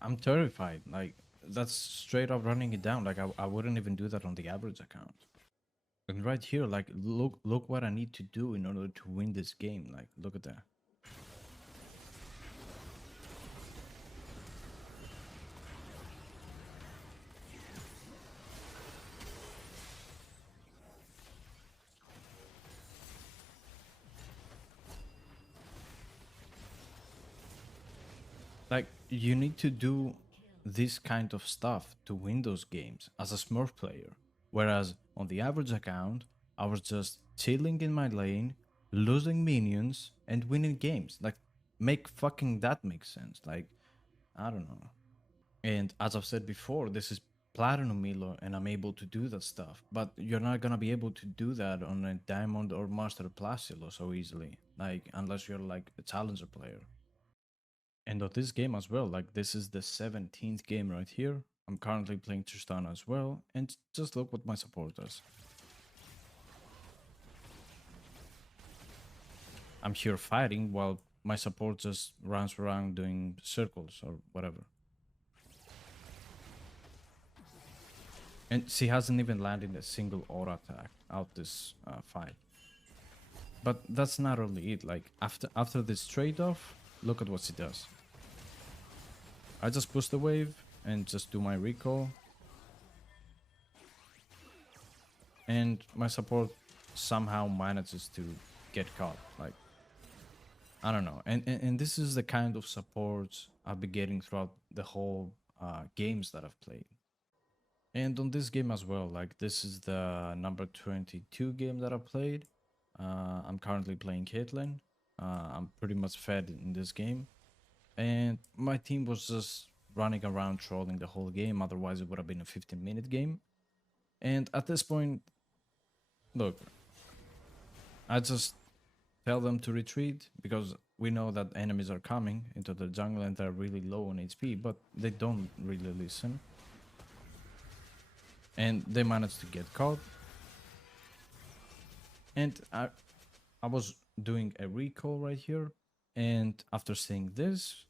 I'm terrified. Like, that's straight up running it down. Like, I wouldn't even do that on the average account. And right here, like, look what I need to do in order to win this game. Like, look at that. Like, you need to do this kind of stuff to win those games as a Smurf player. Whereas on the average account, I was just chilling in my lane, losing minions, and winning games. Like, make fucking that make sense. Like, I don't know. And as I've said before, this is Platinum Milo, and I'm able to do that stuff. But you're not gonna be able to do that on a Diamond or Master Plus Elo so easily. Like, unless you're like a Challenger player. And of this game as well, like, this is the 17th game right here. I'm currently playing Tristana as well, and just look what my support does. I'm here fighting while my support just runs around doing circles or whatever. And she hasn't even landed a single aura attack out this fight. But that's not only it. Like, after this trade-off, look at what she does. I just push the wave and just do my recall. And my support somehow manages to get caught. Like, I don't know. And this is the kind of support I've been getting throughout the whole games that I've played. And on this game as well, like, this is the number 22 game that I played. I'm currently playing Caitlyn. I'm pretty much fed in this game. And my team was just running around trolling the whole game, otherwise it would have been a 15-minute game. And at this point, look, I just tell them to retreat because we know that enemies are coming into the jungle and they're really low on HP, but they don't really listen. And they managed to get caught. And I was doing a recall right here, and after seeing this,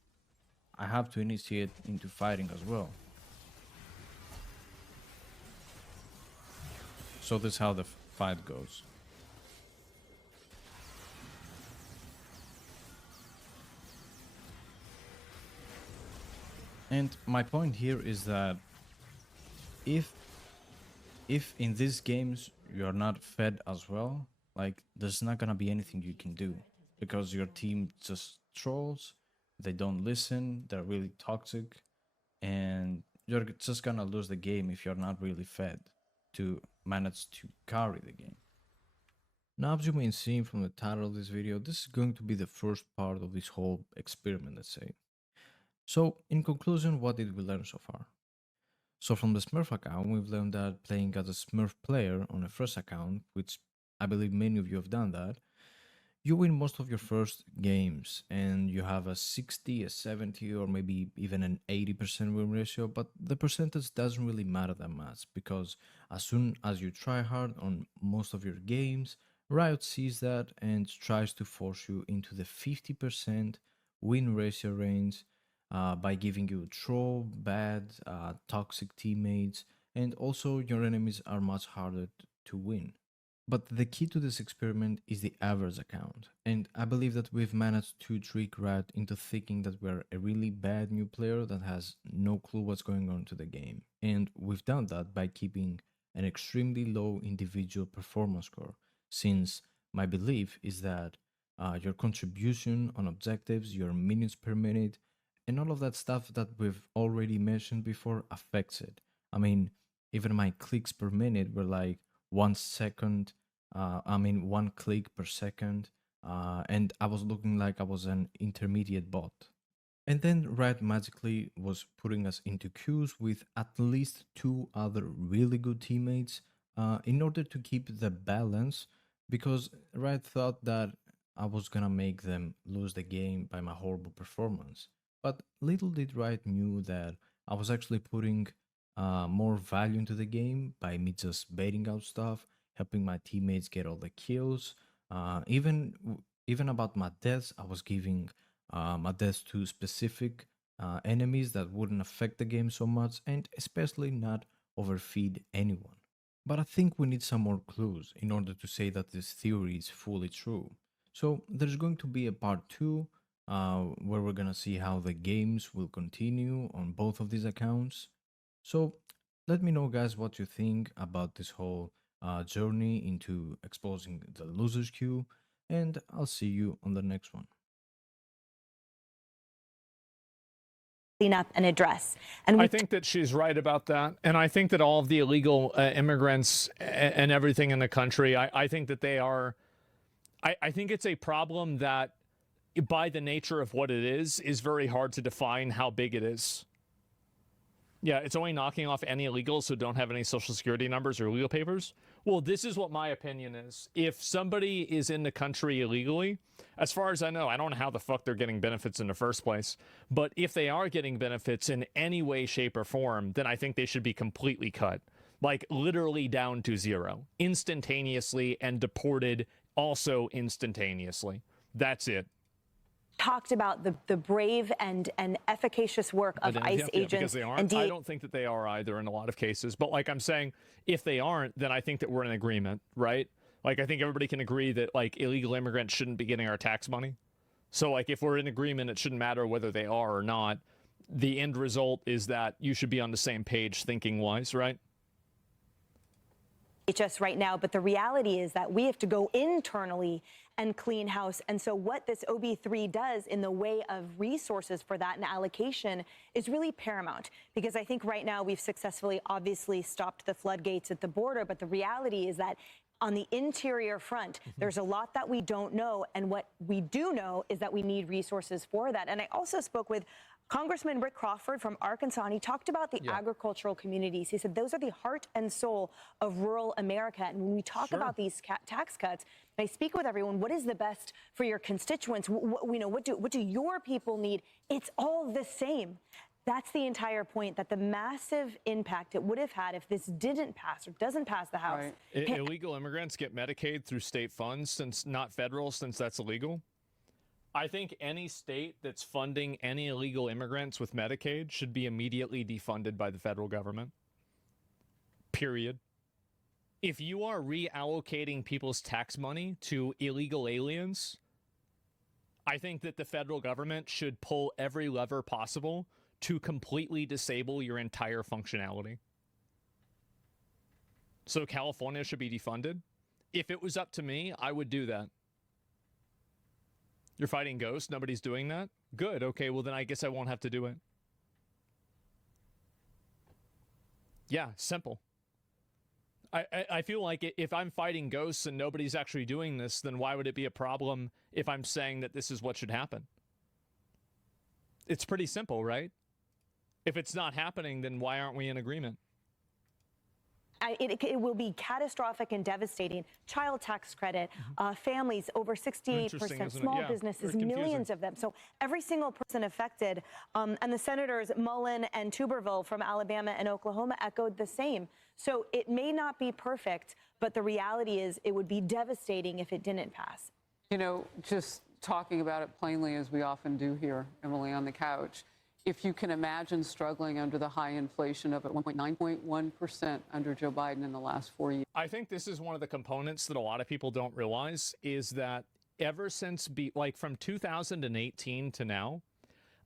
I have to initiate into fighting as well. So this is how the fight goes. And my point here is that if in these games you're not fed as well, like there's not gonna be anything you can do because your team just trolls, they don't listen, they're really toxic, and you're just gonna lose the game if you're not really fed to manage to carry the game. Now, as you may see from the title of this video, this is going to be the first part of this whole experiment, let's say. So, in conclusion, what did we learn so far? So from the Smurf account, we've learned that playing as a Smurf player on a first account, which I believe many of you have done that, you win most of your first games and you have a 60, a 70, or maybe even an 80% win ratio, but the percentage doesn't really matter that much because as soon as you try hard on most of your games, Riot sees that and tries to force you into the 50% win ratio range by giving you troll, bad, toxic teammates, and also your enemies are much harder to win. But the key to this experiment is the average account, and I believe that we've managed to trick Riot into thinking that we're a really bad new player that has no clue what's going on to the game. And we've done that by keeping an extremely low individual performance score, since my belief is that your contribution on objectives, your minutes per minute, and all of that stuff that we've already mentioned before affects it. I mean, even my clicks per minute were like 1 second, 1 click per second, and I was looking like I was an intermediate bot. And then Riot magically was putting us into queues with at least 2 other really good teammates in order to keep the balance, because Riot thought that I was gonna make them lose the game by my horrible performance. But little did Riot knew that I was actually putting more value into the game by me just baiting out stuff, helping my teammates get all the kills. Even about my deaths, I was giving my deaths to specific enemies that wouldn't affect the game so much, and especially not overfeed anyone. But I think we need some more clues in order to say that this theory is fully true. So there's going to be a part 2 where we're gonna see how the games will continue on both of these accounts. So let me know, guys, what you think about this whole journey into exposing the losers queue, and I'll see you on the next one. Clean up and address. And I think that she's right about that, and I think that all of the illegal immigrants and everything in the country, I think that they are. I think it's a problem that, by the nature of what it is very hard to define how big it is. Yeah, it's only knocking off any illegals who don't have any social security numbers or legal papers. Well, this is what my opinion is. If somebody is in the country illegally, as far as I know how the fuck they're getting benefits in the first place. But if they are getting benefits in any way, shape, or form, then I think they should be completely cut. Like, literally down to 0. Instantaneously, and deported also instantaneously. That's it. Talked about the brave and efficacious work of ICE agents. They aren't. I don't think that they are either in a lot of cases. But like I'm saying, if they aren't, then I think that we're in agreement, right? Like, I think everybody can agree that, like, illegal immigrants shouldn't be getting our tax money. So, like, if we're in agreement, it shouldn't matter whether they are or not. The end result is that you should be on the same page thinking-wise, right? Just right now, but the reality is that we have to go internally and clean house. And so what this OB3 does in the way of resources for that and allocation is really paramount, because I think right now we've successfully obviously stopped the floodgates at the border, but the reality is that on the interior front, there's a lot that we don't know, and what we do know is that we need resources for that. And I also spoke with Congressman Rick Crawford from Arkansas, and he talked about the agricultural communities. He said those are the heart and soul of rural America. And when we talk about these tax cuts, I speak with everyone. What is the best for your constituents? What do your people need? It's all the same. That's the entire point, that the massive impact it would have had if this didn't pass or doesn't pass the House. Illegal immigrants get Medicaid through state funds, since not federal, since that's illegal. I think any state that's funding any illegal immigrants with Medicaid should be immediately defunded by the federal government. Period. If you are reallocating people's tax money to illegal aliens, I think that the federal government should pull every lever possible to completely disable your entire functionality. So California should be defunded. If it was up to me, I would do that. You're fighting ghosts, nobody's doing that? Good, okay, well then I guess I won't have to do it. Yeah, simple. I feel like if I'm fighting ghosts and nobody's actually doing this, then why would it be a problem if I'm saying that this is what should happen? It's pretty simple, right? If it's not happening, then why aren't we in agreement? It will be catastrophic and devastating. Child tax credit, families over 68%, small businesses, millions of them. So every single person affected. And the senators Mullen and Tuberville from Alabama and Oklahoma echoed the same. So it may not be perfect, but the reality is it would be devastating if it didn't pass. You know, just talking about it plainly, as we often do here, Emily, on the couch, if you can imagine struggling under the high inflation of at 9.1% under Joe Biden in the last 4 years. I think this is one of the components that a lot of people don't realize is that ever since, from 2018 to now,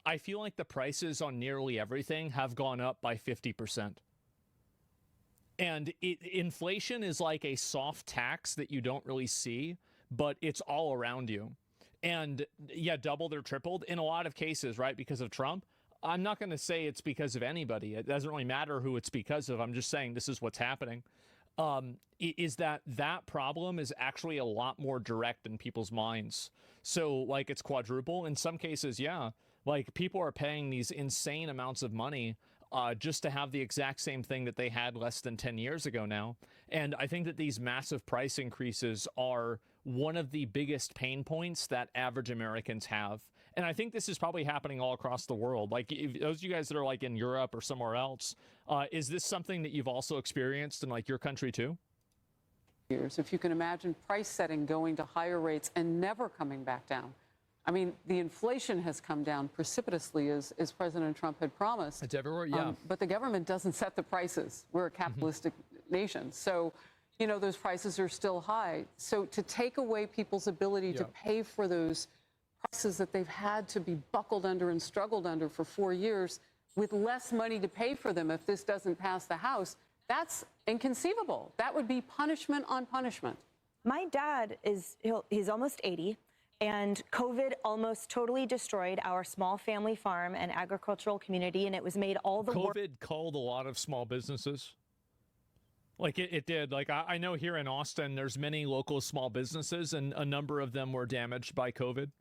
I feel like the prices on nearly everything have gone up by 50%. And inflation is like a soft tax that you don't really see, but it's all around you. And yeah, doubled or tripled in a lot of cases, right? Because of Trump. I'm not going to say it's because of anybody. It doesn't really matter who it's because of. I'm just saying this is what's happening. Is that problem is actually a lot more direct in people's minds. So like it's quadruple. In some cases, yeah. Like people are paying these insane amounts of money just to have the exact same thing that they had less than 10 years ago now. And I think that these massive price increases are one of the biggest pain points that average Americans have. And I think this is probably happening all across the world. Like if those of you guys that are like in Europe or somewhere else, is this something that you've also experienced in like your country too? If you can imagine price setting going to higher rates and never coming back down. I mean, the inflation has come down precipitously as President Trump had promised. It's everywhere, yeah. But the government doesn't set the prices. We're a capitalistic nation. So, you know, those prices are still high. So to take away people's ability to pay for those prices that they've had to be buckled under and struggled under for 4 years with less money to pay for them if this doesn't pass the House, that's inconceivable. That would be punishment on punishment. My dad he's almost 80, and COVID almost totally destroyed our small family farm and agricultural community, and it was made all the work. COVID killed a lot of small businesses. Like it did. Like I know here in Austin, there's many local small businesses, and a number of them were damaged by COVID.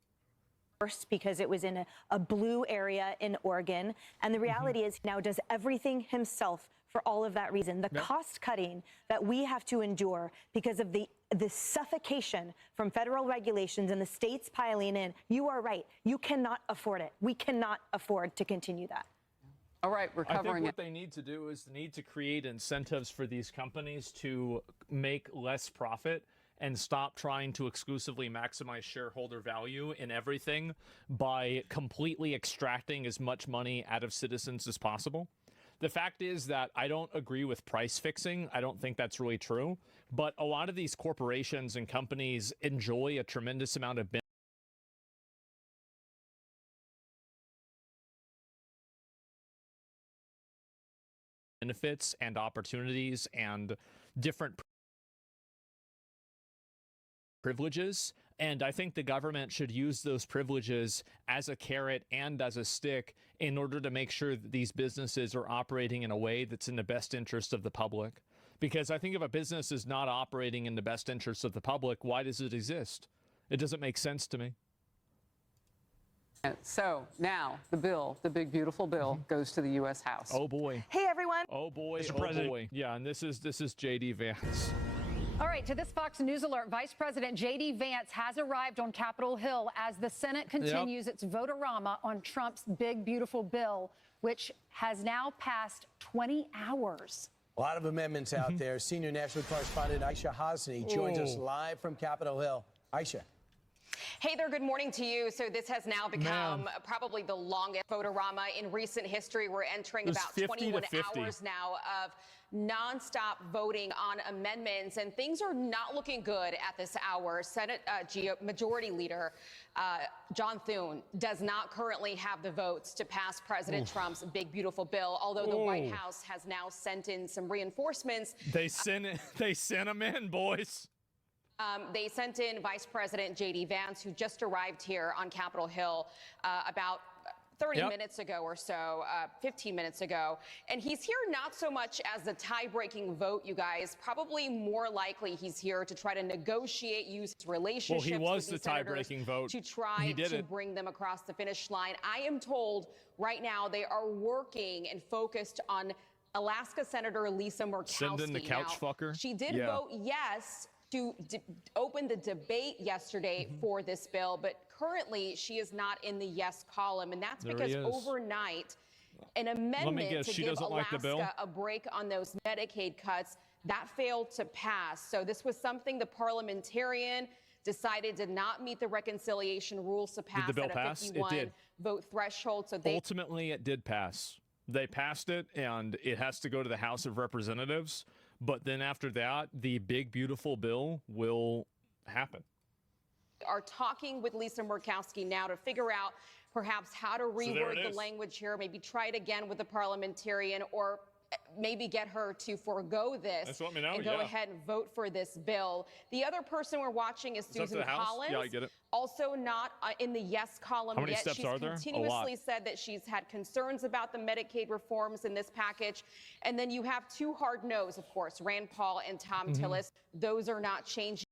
First, because it was in a blue area in Oregon. And the reality is now does everything himself for all of that reason. The cost cutting that we have to endure because of the suffocation from federal regulations and the states piling in. You are right. You cannot afford it. We cannot afford to continue that. All right, we're covering I think what they need to do is they need to create incentives for these companies to make less profit and stop trying to exclusively maximize shareholder value in everything by completely extracting as much money out of citizens as possible. The fact is that I don't agree with price fixing. I don't think that's really true. But a lot of these corporations and companies enjoy a tremendous amount of benefits and opportunities and different privileges, and I think the government should use those privileges as a carrot and as a stick in order to make sure that these businesses are operating in a way that's in the best interest of the public. Because I think if a business is not operating in the best interest of the public, why does it exist? It doesn't make sense to me. So now the bill, the big beautiful bill, goes to the U.S. House. Oh boy. Hey everyone. Oh boy. Mr. Oh President. boy. Yeah, and this is JD Vance. All right, to this Fox News alert, Vice President J.D. Vance has arrived on Capitol Hill as the Senate continues its vote-a-rama on Trump's big, beautiful bill, which has now passed 20 hours. A lot of amendments out there. Senior national correspondent Aisha Hasni joins us live from Capitol Hill. Aisha. Hey there, good morning to you. So this has now become probably the longest vote-a-rama in recent history. We're entering about 21 hours now of nonstop voting on amendments, and things are not looking good at this hour. Senate Majority Leader John Thune does not currently have the votes to pass President Trump's big, beautiful bill, although the White House has now sent in some reinforcements. They sent them in, boys. They sent in Vice President J.D. Vance, who just arrived here on Capitol Hill about 30 minutes ago or so, 15 minutes ago. And he's here not so much as the tie-breaking vote, you guys. Probably more likely he's here to try to negotiate, use his relationships he was with the tie-breaking vote. To try to bring them across the finish line. I am told right now they are working and focused on Alaska Senator Lisa Murkowski. Send in the couch fucker. She did vote yes to open the debate yesterday for this bill, but currently she is not in the yes column, and that's because overnight an amendment to give Alaska a break on those Medicaid cuts, that failed to pass. So this was something the parliamentarian decided did not meet the reconciliation rules to pass at a 51 vote threshold. So ultimately it did pass. They passed it, and it has to go to the House of Representatives. But then after that, the big, beautiful bill will happen. Are talking with Lisa Murkowski now to figure out perhaps how to reword the language here, maybe try it again with the parliamentarian, or maybe get her to forego this and go ahead and vote for this bill. The other person we're watching is Susan Collins. Yeah, I get it. Also not in the yes column How many yet. steps She's are there? continuously said that she's had concerns about the Medicaid reforms in this package. And then you have two hard no's, of course, Rand Paul and Tom Tillis. Those are not changing.